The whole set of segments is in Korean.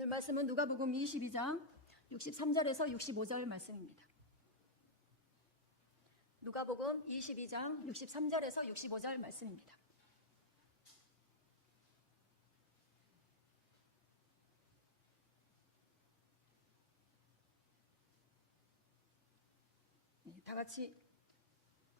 오늘 말씀은 누가복음 22장 63절에서 65절 말씀입니다. 누가복음 22장 63절에서 65절 말씀입니다. 다 같이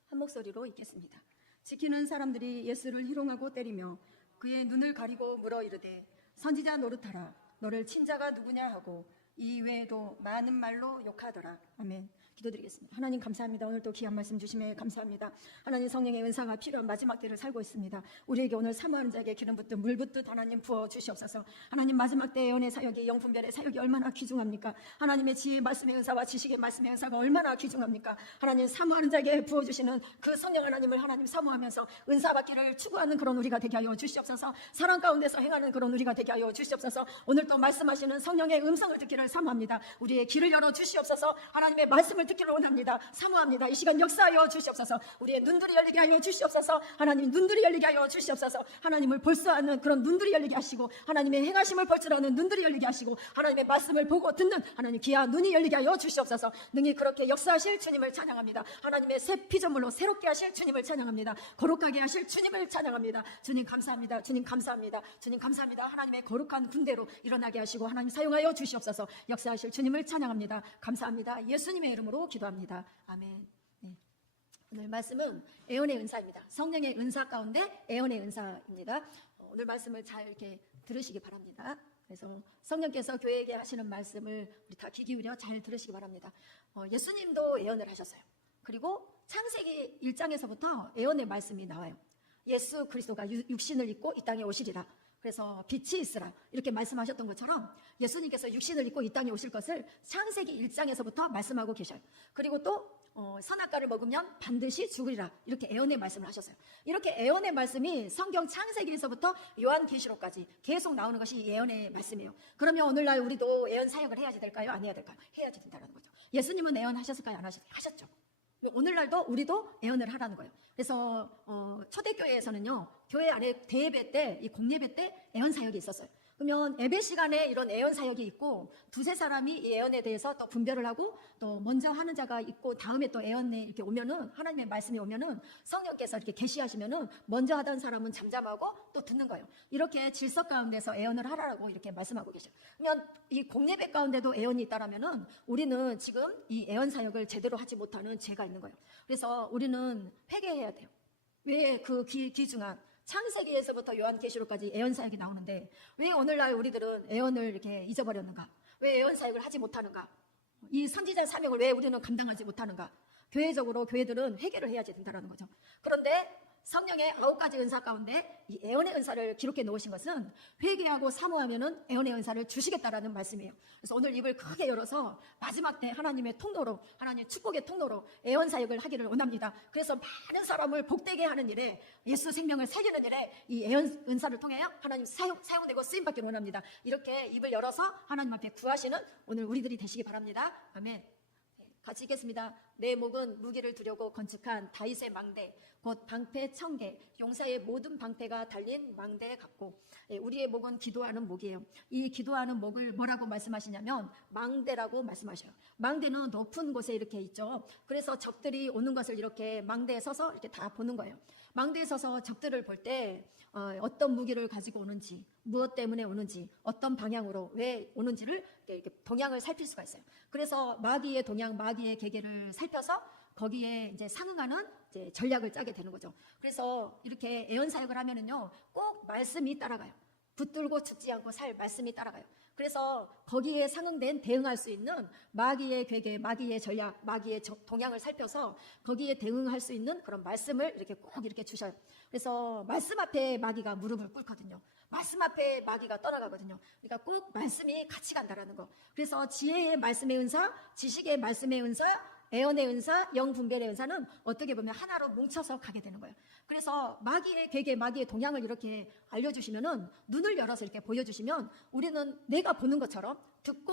한 목소리로 읽겠습니다. 지키는 사람들이 예수를 희롱하고 때리며 그의 눈을 가리고 물어 이르되 선지자 노릇하라 너를 친 자가 누구냐 하고 이 외에도 많은 말로 욕하더라. 아멘. 기도드리겠습니다. 하나님 감사합니다. 오늘 또 귀한 말씀 주심에 감사합니다. 하나님 성령의 은사가 필요한 마지막 때를 살고 있습니다. 우리에게 오늘 사모하는 자에게 기름 붓듯 물 붓듯 하나님 부어 주시옵소서. 하나님 마지막 때의 은혜 사역이 영분별의 사역이 얼마나 귀중합니까? 하나님의 지혜의 말씀의 은사와 지식의 말씀의 은사가 얼마나 귀중합니까? 하나님 사모하는 자에게 부어주시는 그 성령 하나님을 하나님 사모하면서 은사 받기를 추구하는 그런 우리가 되게 하여 주시옵소서. 사랑 가운데서 행하는 그런 우리가 되게 하여 주시옵소서. 오늘 또 말씀하시는 성령의 음성을 듣기를 사모합니다. 우리의 길을 열어 주시옵소서. 하나님의 말씀을 듣기를 원합니다. 사모합니다. 이 시간 역사하여 주시옵소서. 우리의 눈들이 열리게 하여 주시옵소서. 하나님 눈들이 열리게 하여 주시옵소서. 하나님을 볼 수 아는 그런 눈들이 열리게 하시고 하나님의 행하심을 볼 줄 아는 눈들이 열리게 하시고 하나님의 말씀을 보고 듣는 하나님 귀한 눈이 열리게 하여 주시옵소서. 능히 그렇게 역사하실 주님을 찬양합니다. 하나님의 새 피조물로 새롭게 하실 주님을 찬양합니다. 거룩하게 하실 주님을 찬양합니다. 주님 감사합니다. 주님 감사합니다. 주님 감사합니다. 하나님의 거룩한 군대로 일어나게 하시고 하나님 사용하여 주시옵소서. 역사하실 주님을 찬양합니다. 감사합니다. 예수님의 이름으로 기도합니다. 아멘. 네. 오늘 말씀은 애언의 은사입니다. 성령의 은사 가운데 애언의 은사입니다. 오늘 말씀을 잘 이렇게 들으시기 바랍니다. 그래서 성령께서 교회에게 하시는 말씀을 우리 다 귀 기울여 잘 들으시기 바랍니다. 예수님도 애언을 하셨어요. 그리고 창세기 1장에서부터 애언의 말씀이 나와요. 예수 그리스도가 육신을 입고 이 땅에 오시리라. 그래서 빛이 있으라 이렇게 말씀하셨던 것처럼 예수님께서 육신을 입고 이 땅에 오실 것을 창세기 1장에서부터 말씀하고 계셔요. 그리고 또 선악과를 먹으면 반드시 죽으리라 이렇게 애언의 말씀을 하셨어요. 이렇게 애언의 말씀이 성경 창세기에서부터 요한계시록까지 계속 나오는 것이 이 애언의 말씀이에요. 그러면 오늘날 우리도 애언 사역을 해야지 될까요? 안 해야 될까요? 해야지 된다는 거죠. 예수님은 애언하셨을까요? 안 하셨을까요? 하셨죠. 오늘날도 우리도 애언을 하라는 거예요. 그래서 초대교회에서는요 교회 안에 대예배 때 이 공예배 때 애언 사역이 있었어요. 그러면 예배 시간에 이런 애언 사역이 있고 두세 사람이 이 애언에 대해서 또 분별을 하고 또 먼저 하는 자가 있고 다음에 또 애언에 이렇게 오면은 하나님의 말씀이 오면은 성령께서 이렇게 계시하시면은 먼저 하던 사람은 잠잠하고 또 듣는 거예요. 이렇게 질서 가운데서 애언을 하라고 이렇게 말씀하고 계셔요. 그러면 이 공예배 가운데도 애언이 있다라면은 우리는 지금 이 애언 사역을 제대로 하지 못하는 죄가 있는 거예요. 그래서 우리는 회개해야 돼요. 왜 그 귀중한 창세기에서부터 요한계시록까지 애언 사역이 나오는데 왜 오늘날 우리들은 애언을 이렇게 잊어버렸는가? 왜 애언 사역을 하지 못하는가? 이 선지자 사명을 왜 우리는 감당하지 못하는가? 교회적으로 교회들은 회개를 해야지 된다는 거죠. 그런데 성령의 9가지 은사 가운데 이 애언의 은사를 기록해 놓으신 것은 회개하고 사모하면은 애언의 은사를 주시겠다라는 말씀이에요. 그래서 오늘 입을 크게 열어서 마지막 때 하나님의 통로로 하나님의 축복의 통로로 애언 사역을 하기를 원합니다. 그래서 많은 사람을 복되게 하는 일에 예수 생명을 새기는 일에 이 애언 은사를 통해 하나님 사용되고 쓰임받기를 원합니다. 이렇게 입을 열어서 하나님 앞에 구하시는 오늘 우리들이 되시기 바랍니다. 아멘. 같이 읽겠습니다. 내 목은 무기를 두려고 건축한 다윗의 망대 곧 방패 천개 용사의 모든 방패가 달린 망대 같고 우리의 목은 기도하는 목이에요. 이 기도하는 목을 뭐라고 말씀하시냐면 망대라고 말씀하셔요. 망대는 높은 곳에 이렇게 있죠. 그래서 적들이 오는 것을 이렇게 망대에 서서 이렇게 다 보는 거예요. 망대에 서서 적들을 볼 때 어떤 무기를 가지고 오는지 무엇 때문에 오는지 어떤 방향으로 왜 오는지를 이렇게 동향을 살필 수가 있어요. 그래서 마귀의 동향 마귀의 계계를 살펴서 거기에 이제 상응하는 이제 전략을 짜게 되는 거죠. 그래서 이렇게 애언 사역을 하면은요 꼭 말씀이 따라가요. 붙들고 죽지 않고 살 말씀이 따라가요. 그래서 거기에 상응된 대응할 수 있는 마귀의 괴계, 마귀의 전략, 마귀의 동향을 살펴서 거기에 대응할 수 있는 그런 말씀을 이렇게 꼭 이렇게 주셔요. 그래서 말씀 앞에 마귀가 무릎을 꿇거든요. 말씀 앞에 마귀가 떠나가거든요. 그러니까 꼭 말씀이 같이 간다라는 거. 그래서 지혜의 말씀의 은사, 지식의 말씀의 은사, 애언의 은사, 영분별의 은사는 어떻게 보면 하나로 뭉쳐서 가게 되는 거예요. 그래서 마귀의 괴계, 마귀의 동향을 이렇게 알려주시면은 눈을 열어서 이렇게 보여주시면 우리는 내가 보는 것처럼 듣고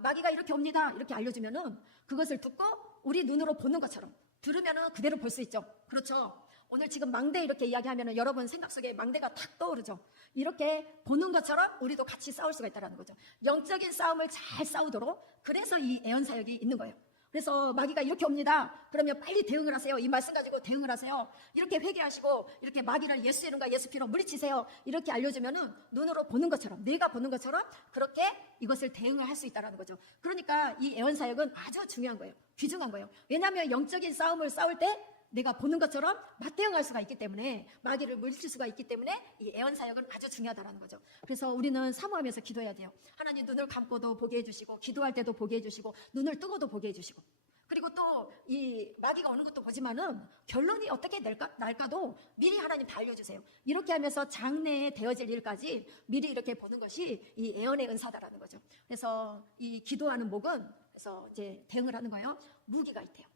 마귀가 이렇게 옵니다 이렇게 알려주면은 그것을 듣고 우리 눈으로 보는 것처럼 들으면은 그대로 볼 수 있죠. 그렇죠. 오늘 지금 망대 이렇게 이야기하면 여러분 생각 속에 망대가 탁 떠오르죠. 이렇게 보는 것처럼 우리도 같이 싸울 수가 있다는 거죠. 영적인 싸움을 잘 싸우도록, 그래서 이 애언사역이 있는 거예요. 그래서 마귀가 이렇게 옵니다. 그러면 빨리 대응을 하세요. 이 말씀 가지고 대응을 하세요. 이렇게 회개하시고 이렇게 마귀를 예수 이름과 예수 피로 물리치세요. 이렇게 알려주면은 눈으로 보는 것처럼, 내가 보는 것처럼 그렇게 이것을 대응을 할 수 있다는 거죠. 그러니까 이 애언사역은 아주 중요한 거예요. 귀중한 거예요. 왜냐하면 영적인 싸움을 싸울 때 내가 보는 것처럼 맞대응할 수가 있기 때문에, 마귀를 물리칠 수가 있기 때문에 이 애언사역은 아주 중요하다는 거죠. 그래서 우리는 사모하면서 기도해야 돼요. 하나님, 눈을 감고도 보게 해주시고, 기도할 때도 보게 해주시고, 눈을 뜨고도 보게 해주시고, 그리고 또 이 마귀가 오는 것도 보지만은 결론이 어떻게 날까도 미리 하나님 다 알려주세요. 이렇게 하면서 장래에 되어질 일까지 미리 이렇게 보는 것이 이 애언의 은사다라는 거죠. 그래서 이 기도하는 목은, 그래서 이제 대응을 하는 거예요. 무기가 있대요.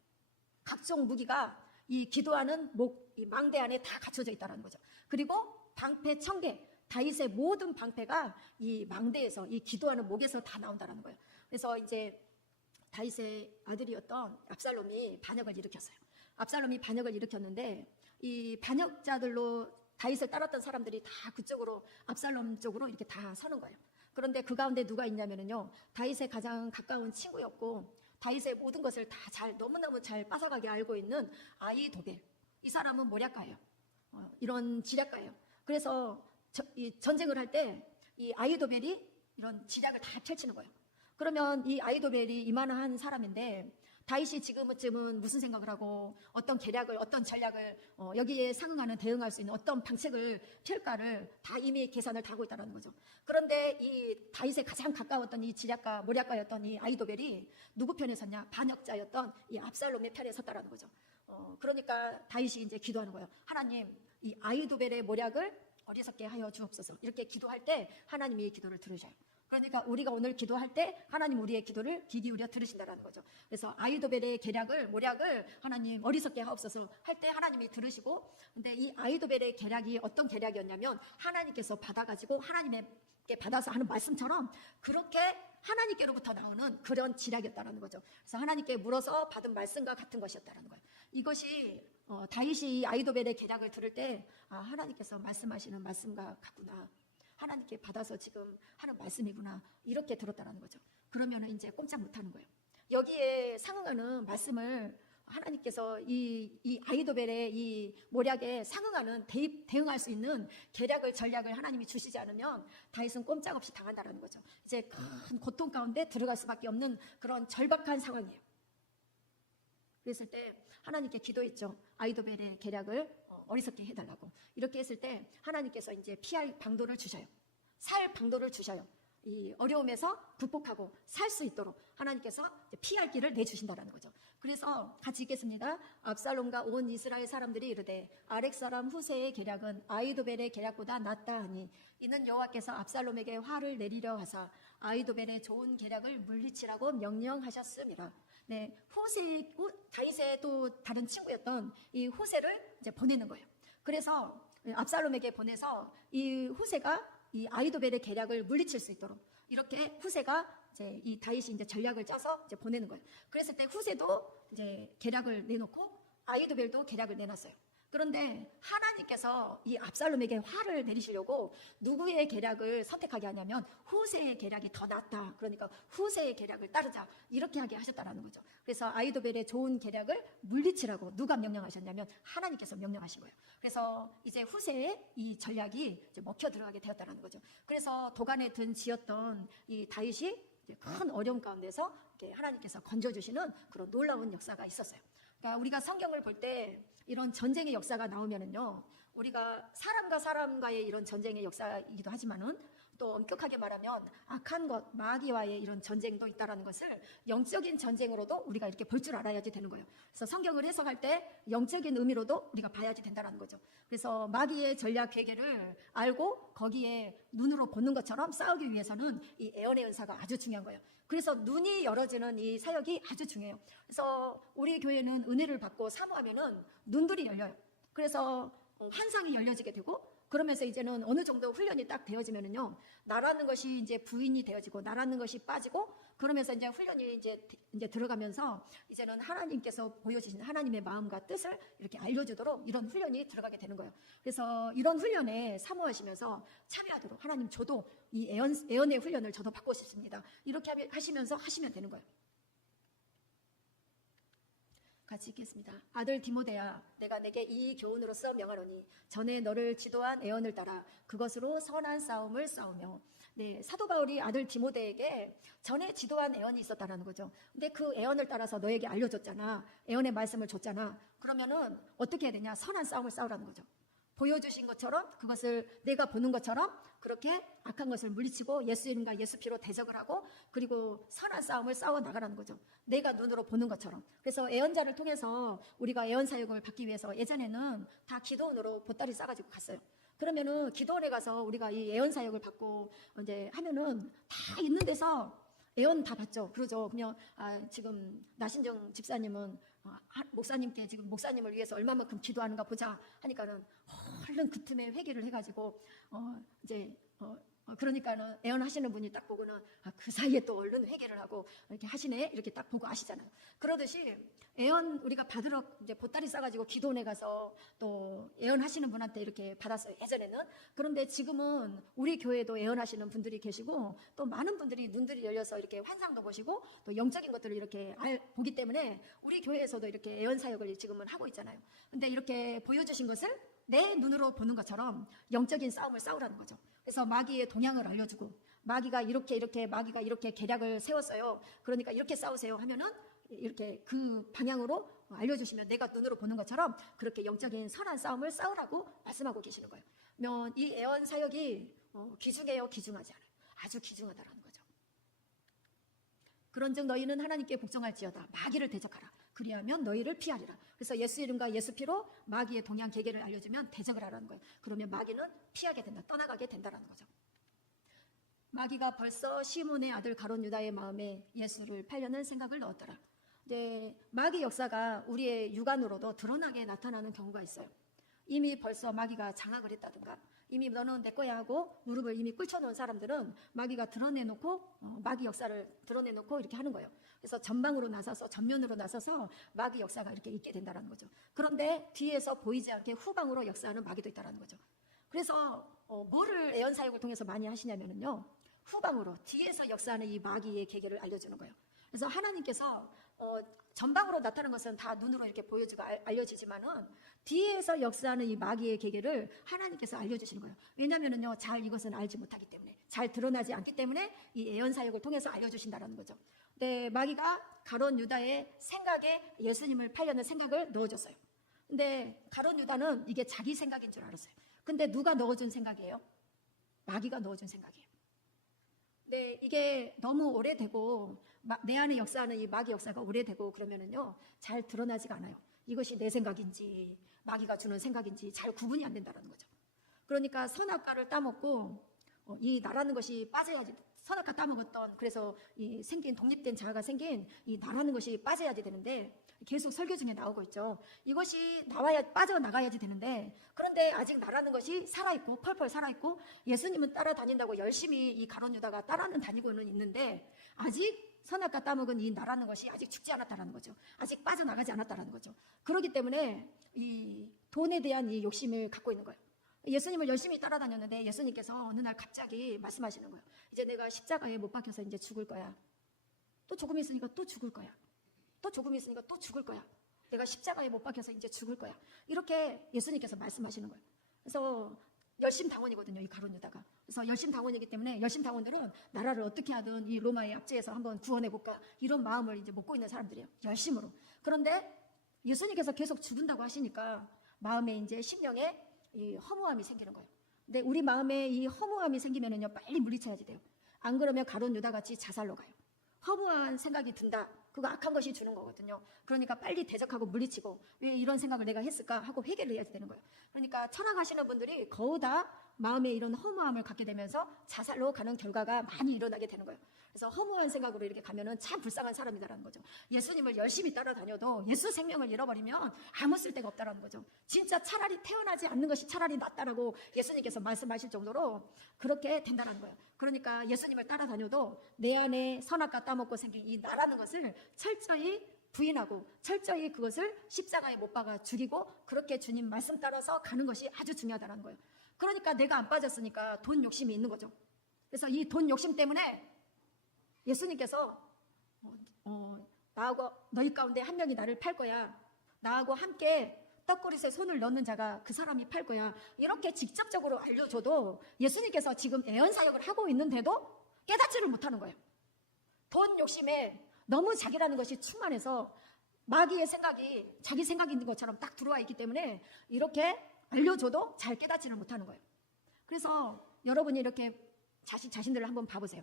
각종 무기가 이 기도하는 목, 이 망대 안에 다 갖춰져 있다는 거죠. 그리고 방패 1000개, 다윗의 모든 방패가 이 망대에서, 이 기도하는 목에서 다 나온다는 거예요. 그래서 이제 다윗의 아들이었던 압살롬이 반역을 일으켰어요. 압살롬이 반역을 일으켰는데, 이 반역자들로 다윗을 따랐던 사람들이 다 그쪽으로, 압살롬 쪽으로 이렇게 다 서는 거예요. 그런데 그 가운데 누가 있냐면요, 다윗의 가장 가까운 친구였고 다윗의 모든 것을 다 너무너무 잘 빠삭하게 알고 있는 아히도벨. 이 사람은 모략가예요. 이런 지략가예요. 그래서 이 전쟁을 할 때 이 아히도벨이 이런 지략을 다 펼치는 거예요. 그러면 이 아히도벨이 이만한 사람인데 다윗이 지금쯤은 무슨 생각을 하고 어떤 계략을, 어떤 전략을, 여기에 상응하는, 대응할 수 있는 어떤 방책을 펼까를 다 이미 계산을 다 하고 있다는 거죠. 그런데 이 다윗에 가장 가까웠던 이 지략가, 모략가였던 이 아히도벨이 누구 편에 섰냐? 반역자였던 이 압살롬의 편에 섰다는 거죠. 그러니까 다윗이 이제 기도하는 거예요. 하나님, 이 아히도벨의 모략을 어리석게 하여 주옵소서. 이렇게 기도할 때 하나님이 이 기도를 들으셔요. 그러니까 우리가 오늘 기도할 때 하나님 우리의 기도를 귀 기울여 들으신다는 거죠. 그래서 아히도벨의 계략을, 모략을 하나님 어리석게 하옵소서 할 때 하나님이 들으시고, 근데 이 아히도벨의 계략이 어떤 계략이었냐면 하나님께서 받아가지고 하나님께 받아서 하는 말씀처럼 그렇게 하나님께로부터 나오는 그런 지략이었다는 거죠. 그래서 하나님께 물어서 받은 말씀과 같은 것이었다는 거예요. 이것이 다윗이 이 아히도벨의 계략을 들을 때, 아, 하나님께서 말씀하시는 말씀과 같구나, 하나님께 받아서 지금 하는 말씀이구나, 이렇게 들었다는 거죠. 그러면 이제 꼼짝 못하는 거예요. 여기에 상응하는 말씀을 하나님께서 이 아히도벨의 이 모략에 상응하는, 대응할 수 있는 계략을, 전략을 하나님이 주시지 않으면 다윗은 꼼짝없이 당한다는 거죠. 이제 큰 고통 가운데 들어갈 수밖에 없는 그런 절박한 상황이에요. 그랬을 때 하나님께 기도했죠. 아히도벨의 계략을 어리석게 해달라고. 이렇게 했을 때 하나님께서 이제 피할 방도를 주셔요. 살 방도를 주셔요. 이 어려움에서 극복하고 살 수 있도록 하나님께서 피할 길을 내주신다는 거죠. 그래서 같이 읽겠습니다. 압살롬과 온 이스라엘 사람들이 이르되 아렉 사람 후세의 계략은 아히도벨의 계략보다 낫다 하니 이는 여호와께서 압살롬에게 화를 내리려 하사 아히도벨의 좋은 계략을 물리치라고 명령하셨음이라. 네, 다윗의 또 다른 친구였던 이 후세를 이제 보내는 거예요. 그래서 압살롬에게 보내서 이 후세가 이 아히도벨의 계략을 물리칠 수 있도록 이렇게 후세가 이제 이 다윗이 이제 전략을 짜서 이제 보내는 거예요. 그랬을 때 후세도 이제 계략을 내놓고 아히도벨도 계략을 내놨어요. 그런데 하나님께서 이 압살롬에게 화를 내리시려고 누구의 계략을 선택하게 하냐면 후세의 계략이 더 낫다. 그러니까 후세의 계략을 따르자. 이렇게 하게 하셨다는 거죠. 그래서 아히도벨의 좋은 계략을 물리치라고 누가 명령하셨냐면 하나님께서 명령하신 거예요. 그래서 이제 후세의 이 전략이 이제 먹혀 들어가게 되었다는 거죠. 그래서 도간에 든 지었던 이 다윗이 큰 어려움 가운데서 이렇게 하나님께서 건져주시는 그런 놀라운 역사가 있었어요. 그러니까 우리가 성경을 볼 때 이런 전쟁의 역사가 나오면은요, 우리가 사람과 사람과의 이런 전쟁의 역사이기도 하지만은 또 엄격하게 말하면 악한 것, 마귀와의 이런 전쟁도 있다라는 것을 영적인 전쟁으로도 우리가 이렇게 볼 줄 알아야지 되는 거예요. 그래서 성경을 해석할 때 영적인 의미로도 우리가 봐야지 된다라는 거죠. 그래서 마귀의 전략 계계를 알고 거기에 눈으로 보는 것처럼 싸우기 위해서는 이 애언의 은사가 아주 중요한 거예요. 그래서 눈이 열어지는 이 사역이 아주 중요해요. 그래서 우리 교회는 은혜를 받고 사모하면은 눈들이 열려요. 그래서 환상이 열려지게 되고 그러면서 이제는 어느 정도 훈련이 딱 되어지면은요, 나라는 것이 이제 부인이 되어지고 나라는 것이 빠지고, 그러면서 이제 훈련이 이제 들어가면서 이제는 하나님께서 보여주신 하나님의 마음과 뜻을 이렇게 알려주도록 이런 훈련이 들어가게 되는 거예요. 그래서 이런 훈련에 사모하시면서 참여하도록, 하나님 저도 이 애언의 훈련을 저도 받고 싶습니다, 이렇게 하시면서 하시면 되는 거예요. 같이 읽겠습니다. 아들 디모데야, 내가 내게 이 교훈으로서 명하노니 전에 너를 지도한 애언을 따라 그것으로 선한 싸움을 싸우며. 네, 사도 바울이 아들 디모데에게 전에 지도한 애언이 있었다라는 거죠. 근데 그 애언을 따라서 너에게 알려줬잖아. 애언의 말씀을 줬잖아. 그러면은 어떻게 해야 되냐? 선한 싸움을 싸우라는 거죠. 보여주신 것처럼, 그것을 내가 보는 것처럼 그렇게 악한 것을 물리치고 예수 이름과 예수 피로 대적을 하고, 그리고 선한 싸움을 싸워 나가라는 거죠. 내가 눈으로 보는 것처럼. 그래서 애언자를 통해서 우리가 애언 사역을 받기 위해서 예전에는 다 기도원으로 보따리 싸가지고 갔어요. 그러면은 기도원에 가서 우리가 이 애언 사역을 받고 이제 하면은 다 있는 데서 애언 다 받죠. 그러죠. 그냥 지금 나신정 집사님은 목사님께 지금 목사님을 위해서 얼마만큼 기도하는가 보자 하니까는 얼른 그 틈에 회개를 해가지고 그러니까는 애언하시는 분이 딱 보고는 그 사이에 또 얼른 회개를 하고 이렇게 하시네, 이렇게 딱 보고 아시잖아요. 그러듯이 애언 우리가 받으러 이제 보따리 싸가지고 기도원에 가서 또 애언하시는 분한테 이렇게 받았어요, 예전에는. 그런데 지금은 우리 교회도 애언하시는 분들이 계시고, 또 많은 분들이 눈들이 열려서 이렇게 환상도 보시고 또 영적인 것들을 이렇게 보기 때문에 우리 교회에서도 이렇게 애언 사역을 지금은 하고 있잖아요. 근데 이렇게 보여주신 것을 내 눈으로 보는 것처럼 영적인 싸움을 싸우라는 거죠. 그래서 마귀의 동향을 알려주고, 마귀가 이렇게 계략을 세웠어요, 그러니까 이렇게 싸우세요 하면은 이렇게 그 방향으로 알려주시면 내가 눈으로 보는 것처럼 그렇게 영적인 선한 싸움을 싸우라고 말씀하고 계시는 거예요. 이 애언 사역이 귀중해요, 귀중하지 않아요? 아주 귀중하다라는 거죠. 그런즉 너희는 하나님께 복종할지어다. 마귀를 대적하라. 그리하면 너희를 피하리라. 그래서 예수 이름과 예수 피로 마귀의 동향 계계를 알려주면 대적을 하라는 거예요. 그러면 마귀는 피하게 된다, 떠나가게 된다라는 거죠. 마귀가 벌써 시몬의 아들 가룟 유다의 마음에 예수를 팔려는 생각을 넣었더라. 이제 마귀 역사가 우리의 육안으로도 드러나게 나타나는 경우가 있어요. 이미 벌써 마귀가 장악을 했다든가, 이미 너는 내 거야 하고 무릎을 이미 꿇혀놓은 사람들은 마귀가 드러내놓고 마귀 역사를 드러내놓고 이렇게 하는 거예요. 그래서 전방으로 나서서, 전면으로 나서서 마귀 역사가 이렇게 있게 된다는 거죠. 그런데 뒤에서 보이지 않게 후방으로 역사하는 마귀도 있다는 거죠. 그래서 뭐를 애언 사역을 통해서 많이 하시냐면요, 후방으로 뒤에서 역사하는 이 마귀의 계계를 알려주는 거예요. 그래서 하나님께서 전방으로 나타나는 것은 다 눈으로 이렇게 보여지고 알려지지만은 뒤에서 역사하는 이 마귀의 계계를 하나님께서 알려주시는 거예요. 왜냐면은요, 잘 이것은 알지 못하기 때문에, 잘 드러나지 않기 때문에 이 애언 사역을 통해서 알려주신다는 거죠. 근데 마귀가 가룟 유다의 생각에 예수님을 팔려는 생각을 넣어줬어요. 근데 가룟 유다는 이게 자기 생각인 줄 알았어요. 근데 누가 넣어준 생각이에요? 마귀가 넣어준 생각이에요. 네, 이게 너무 오래되고 내 안에 역사하는 이 마귀 역사가 오래되고 그러면은요, 잘 드러나지가 않아요. 이것이 내 생각인지 마귀가 주는 생각인지 잘 구분이 안 된다는 거죠. 그러니까 선악과를 따먹고 이 나라는 것이 빠져야지, 선악과 따먹었던, 그래서 이 생긴 독립된 자아가 생긴 이 나라는 것이 빠져야지 되는데, 계속 설교 중에 나오고 있죠. 이것이 빠져나가야지 되는데, 그런데 아직 나라는 것이 살아있고 펄펄 살아있고 예수님은 따라다닌다고 열심히 이 가룟 유다가 따라는 다니고는 있는데, 아직 선악과 따먹은 이 나라는 것이 아직 죽지 않았다라는 거죠. 아직 빠져나가지 않았다라는 거죠. 그렇기 때문에 이 돈에 대한 이 욕심을 갖고 있는 거예요. 예수님을 열심히 따라다녔는데 예수님께서 어느 날 갑자기 말씀하시는 거예요. 이제 내가 십자가에 못 박혀서 이제 죽을 거야. 또 조금 있으니까 또 죽을 거야. 또 조금 있으니까 또 죽을 거야. 내가 십자가에 못 박혀서 이제 죽을 거야. 이렇게 예수님께서 말씀하시는 거예요. 그래서 열심당원이거든요, 이 가룟 유다가. 그래서 열심당원이기 때문에 열심당원들은 나라를 어떻게 하든 이 로마의 압제에서 한번 구원해볼까, 이런 마음을 이제 먹고 있는 사람들이에요, 열심으로. 그런데 예수님께서 계속 죽은다고 하시니까 마음에 이제 심령에 이 허무함이 생기는 거예요. 근데 우리 마음에 이 허무함이 생기면은요, 빨리 물리쳐야지 돼요. 안 그러면 가룟 유다 같이 자살로 가요. 허무한 생각이 든다 그거 악한 것이 주는 거거든요. 그러니까 빨리 대적하고 물리치고 왜 이런 생각을 내가 했을까 하고 회개를 해야 되는 거예요. 그러니까 철학하시는 분들이 거의 다 마음에 이런 허무함을 갖게 되면서 자살로 가는 결과가 많이 일어나게 되는 거예요. 그래서 허무한 생각으로 이렇게 가면은 참 불쌍한 사람이다라는 거죠. 예수님을 열심히 따라다녀도 예수 생명을 잃어버리면 아무 쓸데가 없다라는 거죠. 진짜 차라리 태어나지 않는 것이 차라리 낫다라고 예수님께서 말씀하실 정도로 그렇게 된다는 거예요. 그러니까 예수님을 따라다녀도 내 안에 선악과 따먹고 생긴 이 나라는 것을 철저히 부인하고 철저히 그것을 십자가에 못 박아 죽이고 그렇게 주님 말씀 따라서 가는 것이 아주 중요하다는 거예요. 그러니까 내가 안 빠졌으니까 돈 욕심이 있는 거죠. 그래서 이 돈 욕심 때문에 예수님께서 나하고 너희 가운데 한 명이 나를 팔 거야. 나하고 함께 떡그릇에 손을 넣는 자가 그 사람이 팔 거야. 이렇게 직접적으로 알려줘도 예수님께서 지금 애언사역을 하고 있는데도 깨닫지를 못하는 거예요. 돈 욕심에 너무 자기라는 것이 충만해서 마귀의 생각이 자기 생각이 있는 것처럼 딱 들어와 있기 때문에 이렇게 알려줘도 잘 깨닫지를 못하는 거예요. 그래서 여러분이 이렇게 자신들을 한번 봐보세요.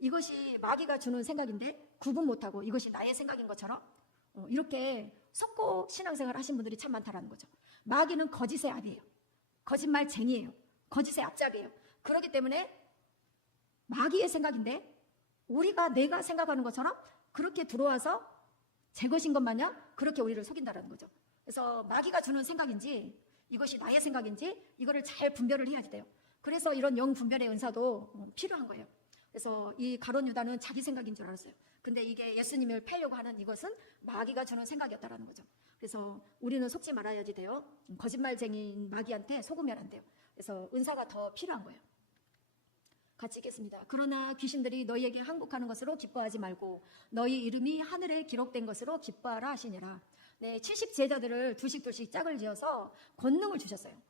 이것이 마귀가 주는 생각인데 구분 못하고 이것이 나의 생각인 것처럼 이렇게 속고 신앙생활 하신 분들이 참 많다라는 거죠. 마귀는 거짓의 압이에요. 거짓말쟁이에요. 거짓의 앞잡이에요. 그렇기 때문에 마귀의 생각인데 내가 생각하는 것처럼 그렇게 들어와서 제 것인 것 마냥 그렇게 우리를 속인다라는 거죠. 그래서 마귀가 주는 생각인지 이것이 나의 생각인지 이거를 잘 분별을 해야 돼요. 그래서 이런 영분별의 은사도 필요한 거예요. 그래서 이 가룟 유다는 자기 생각인 줄 알았어요. 근데 이게 예수님을 패려고 하는 이것은 마귀가 주는 생각이었다라는 거죠. 그래서 우리는 속지 말아야지 돼요. 거짓말쟁이인 마귀한테 속으면 안 돼요. 그래서 은사가 더 필요한 거예요. 같이 읽겠습니다. 그러나 귀신들이 너희에게 항복하는 것으로 기뻐하지 말고 너희 이름이 하늘에 기록된 것으로 기뻐하라 하시니라. 네, 70제자들을 둘씩 짝을 지어서 권능을 주셨어요.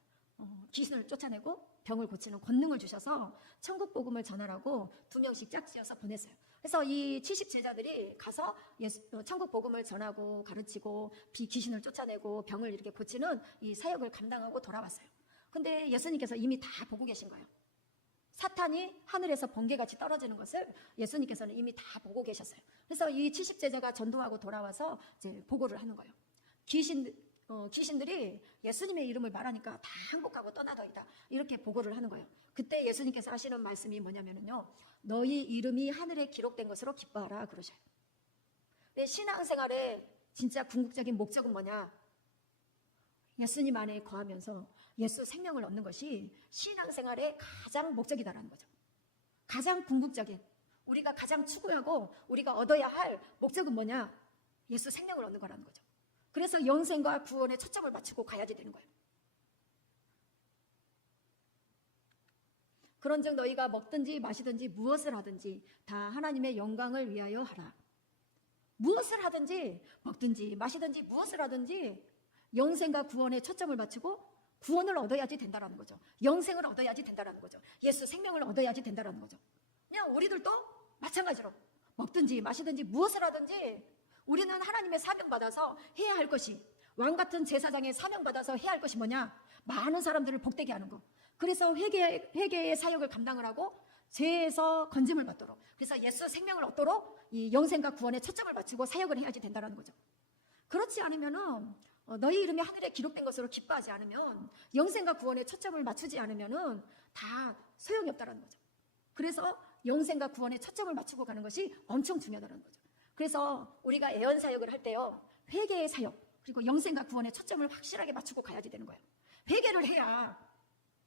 귀신을 쫓아내고 병을 고치는 권능을 주셔서 천국 복음을 전하라고 2명씩 짝지어서 보냈어요. 그래서 이 70제자들이 가서 천국 복음을 전하고 가르치고 귀신을 쫓아내고 병을 이렇게 고치는 이 사역을 감당하고 돌아왔어요. 근데 예수님께서 이미 다 보고 계신 거예요. 사탄이 하늘에서 번개같이 떨어지는 것을 예수님께서는 이미 다 보고 계셨어요. 그래서 이 70제자가 전도하고 돌아와서 이제 보고를 하는 거예요. 귀신들이 예수님의 이름을 말하니까 다 항복하고 떠나더이다. 이렇게 보고를 하는 거예요. 그때 예수님께서 하시는 말씀이 뭐냐면요. 너희 이름이 하늘에 기록된 것으로 기뻐하라 그러셔요. 내 신앙생활의 진짜 궁극적인 목적은 뭐냐? 예수님 안에 거하면서 예수 생명을 얻는 것이 신앙생활의 가장 목적이다라는 거죠. 가장 궁극적인 우리가 가장 추구하고 우리가 얻어야 할 목적은 뭐냐? 예수 생명을 얻는 거라는 거죠. 그래서 영생과 구원에 초점을 맞추고 가야지 되는 거예요. 그런즉 너희가 먹든지 마시든지 무엇을 하든지 다 하나님의 영광을 위하여 하라. 무엇을 하든지 먹든지 마시든지 무엇을 하든지 영생과 구원에 초점을 맞추고 구원을 얻어야지 된다라는 거죠. 영생을 얻어야지 된다라는 거죠. 예수 생명을 얻어야지 된다라는 거죠. 그냥 우리들도 마찬가지로 먹든지 마시든지 무엇을 하든지 우리는 하나님의 사명받아서 해야 할 것이 왕같은 제사장의 사명받아서 해야 할 것이 뭐냐? 많은 사람들을 복되게 하는 거. 그래서 회개의 사역을 감당을 하고 죄에서 건짐을 받도록 그래서 예수 생명을 얻도록 이 영생과 구원에 초점을 맞추고 사역을 해야지 된다는 거죠. 그렇지 않으면은 너희 이름이 하늘에 기록된 것으로 기뻐하지 않으면 영생과 구원에 초점을 맞추지 않으면은 다 소용이 없다는 거죠. 그래서 영생과 구원에 초점을 맞추고 가는 것이 엄청 중요하다는 거죠. 그래서 우리가 애언 사역을 할 때요. 회개의 사역 그리고 영생과 구원에 초점을 확실하게 맞추고 가야지 되는 거예요. 회개를 해야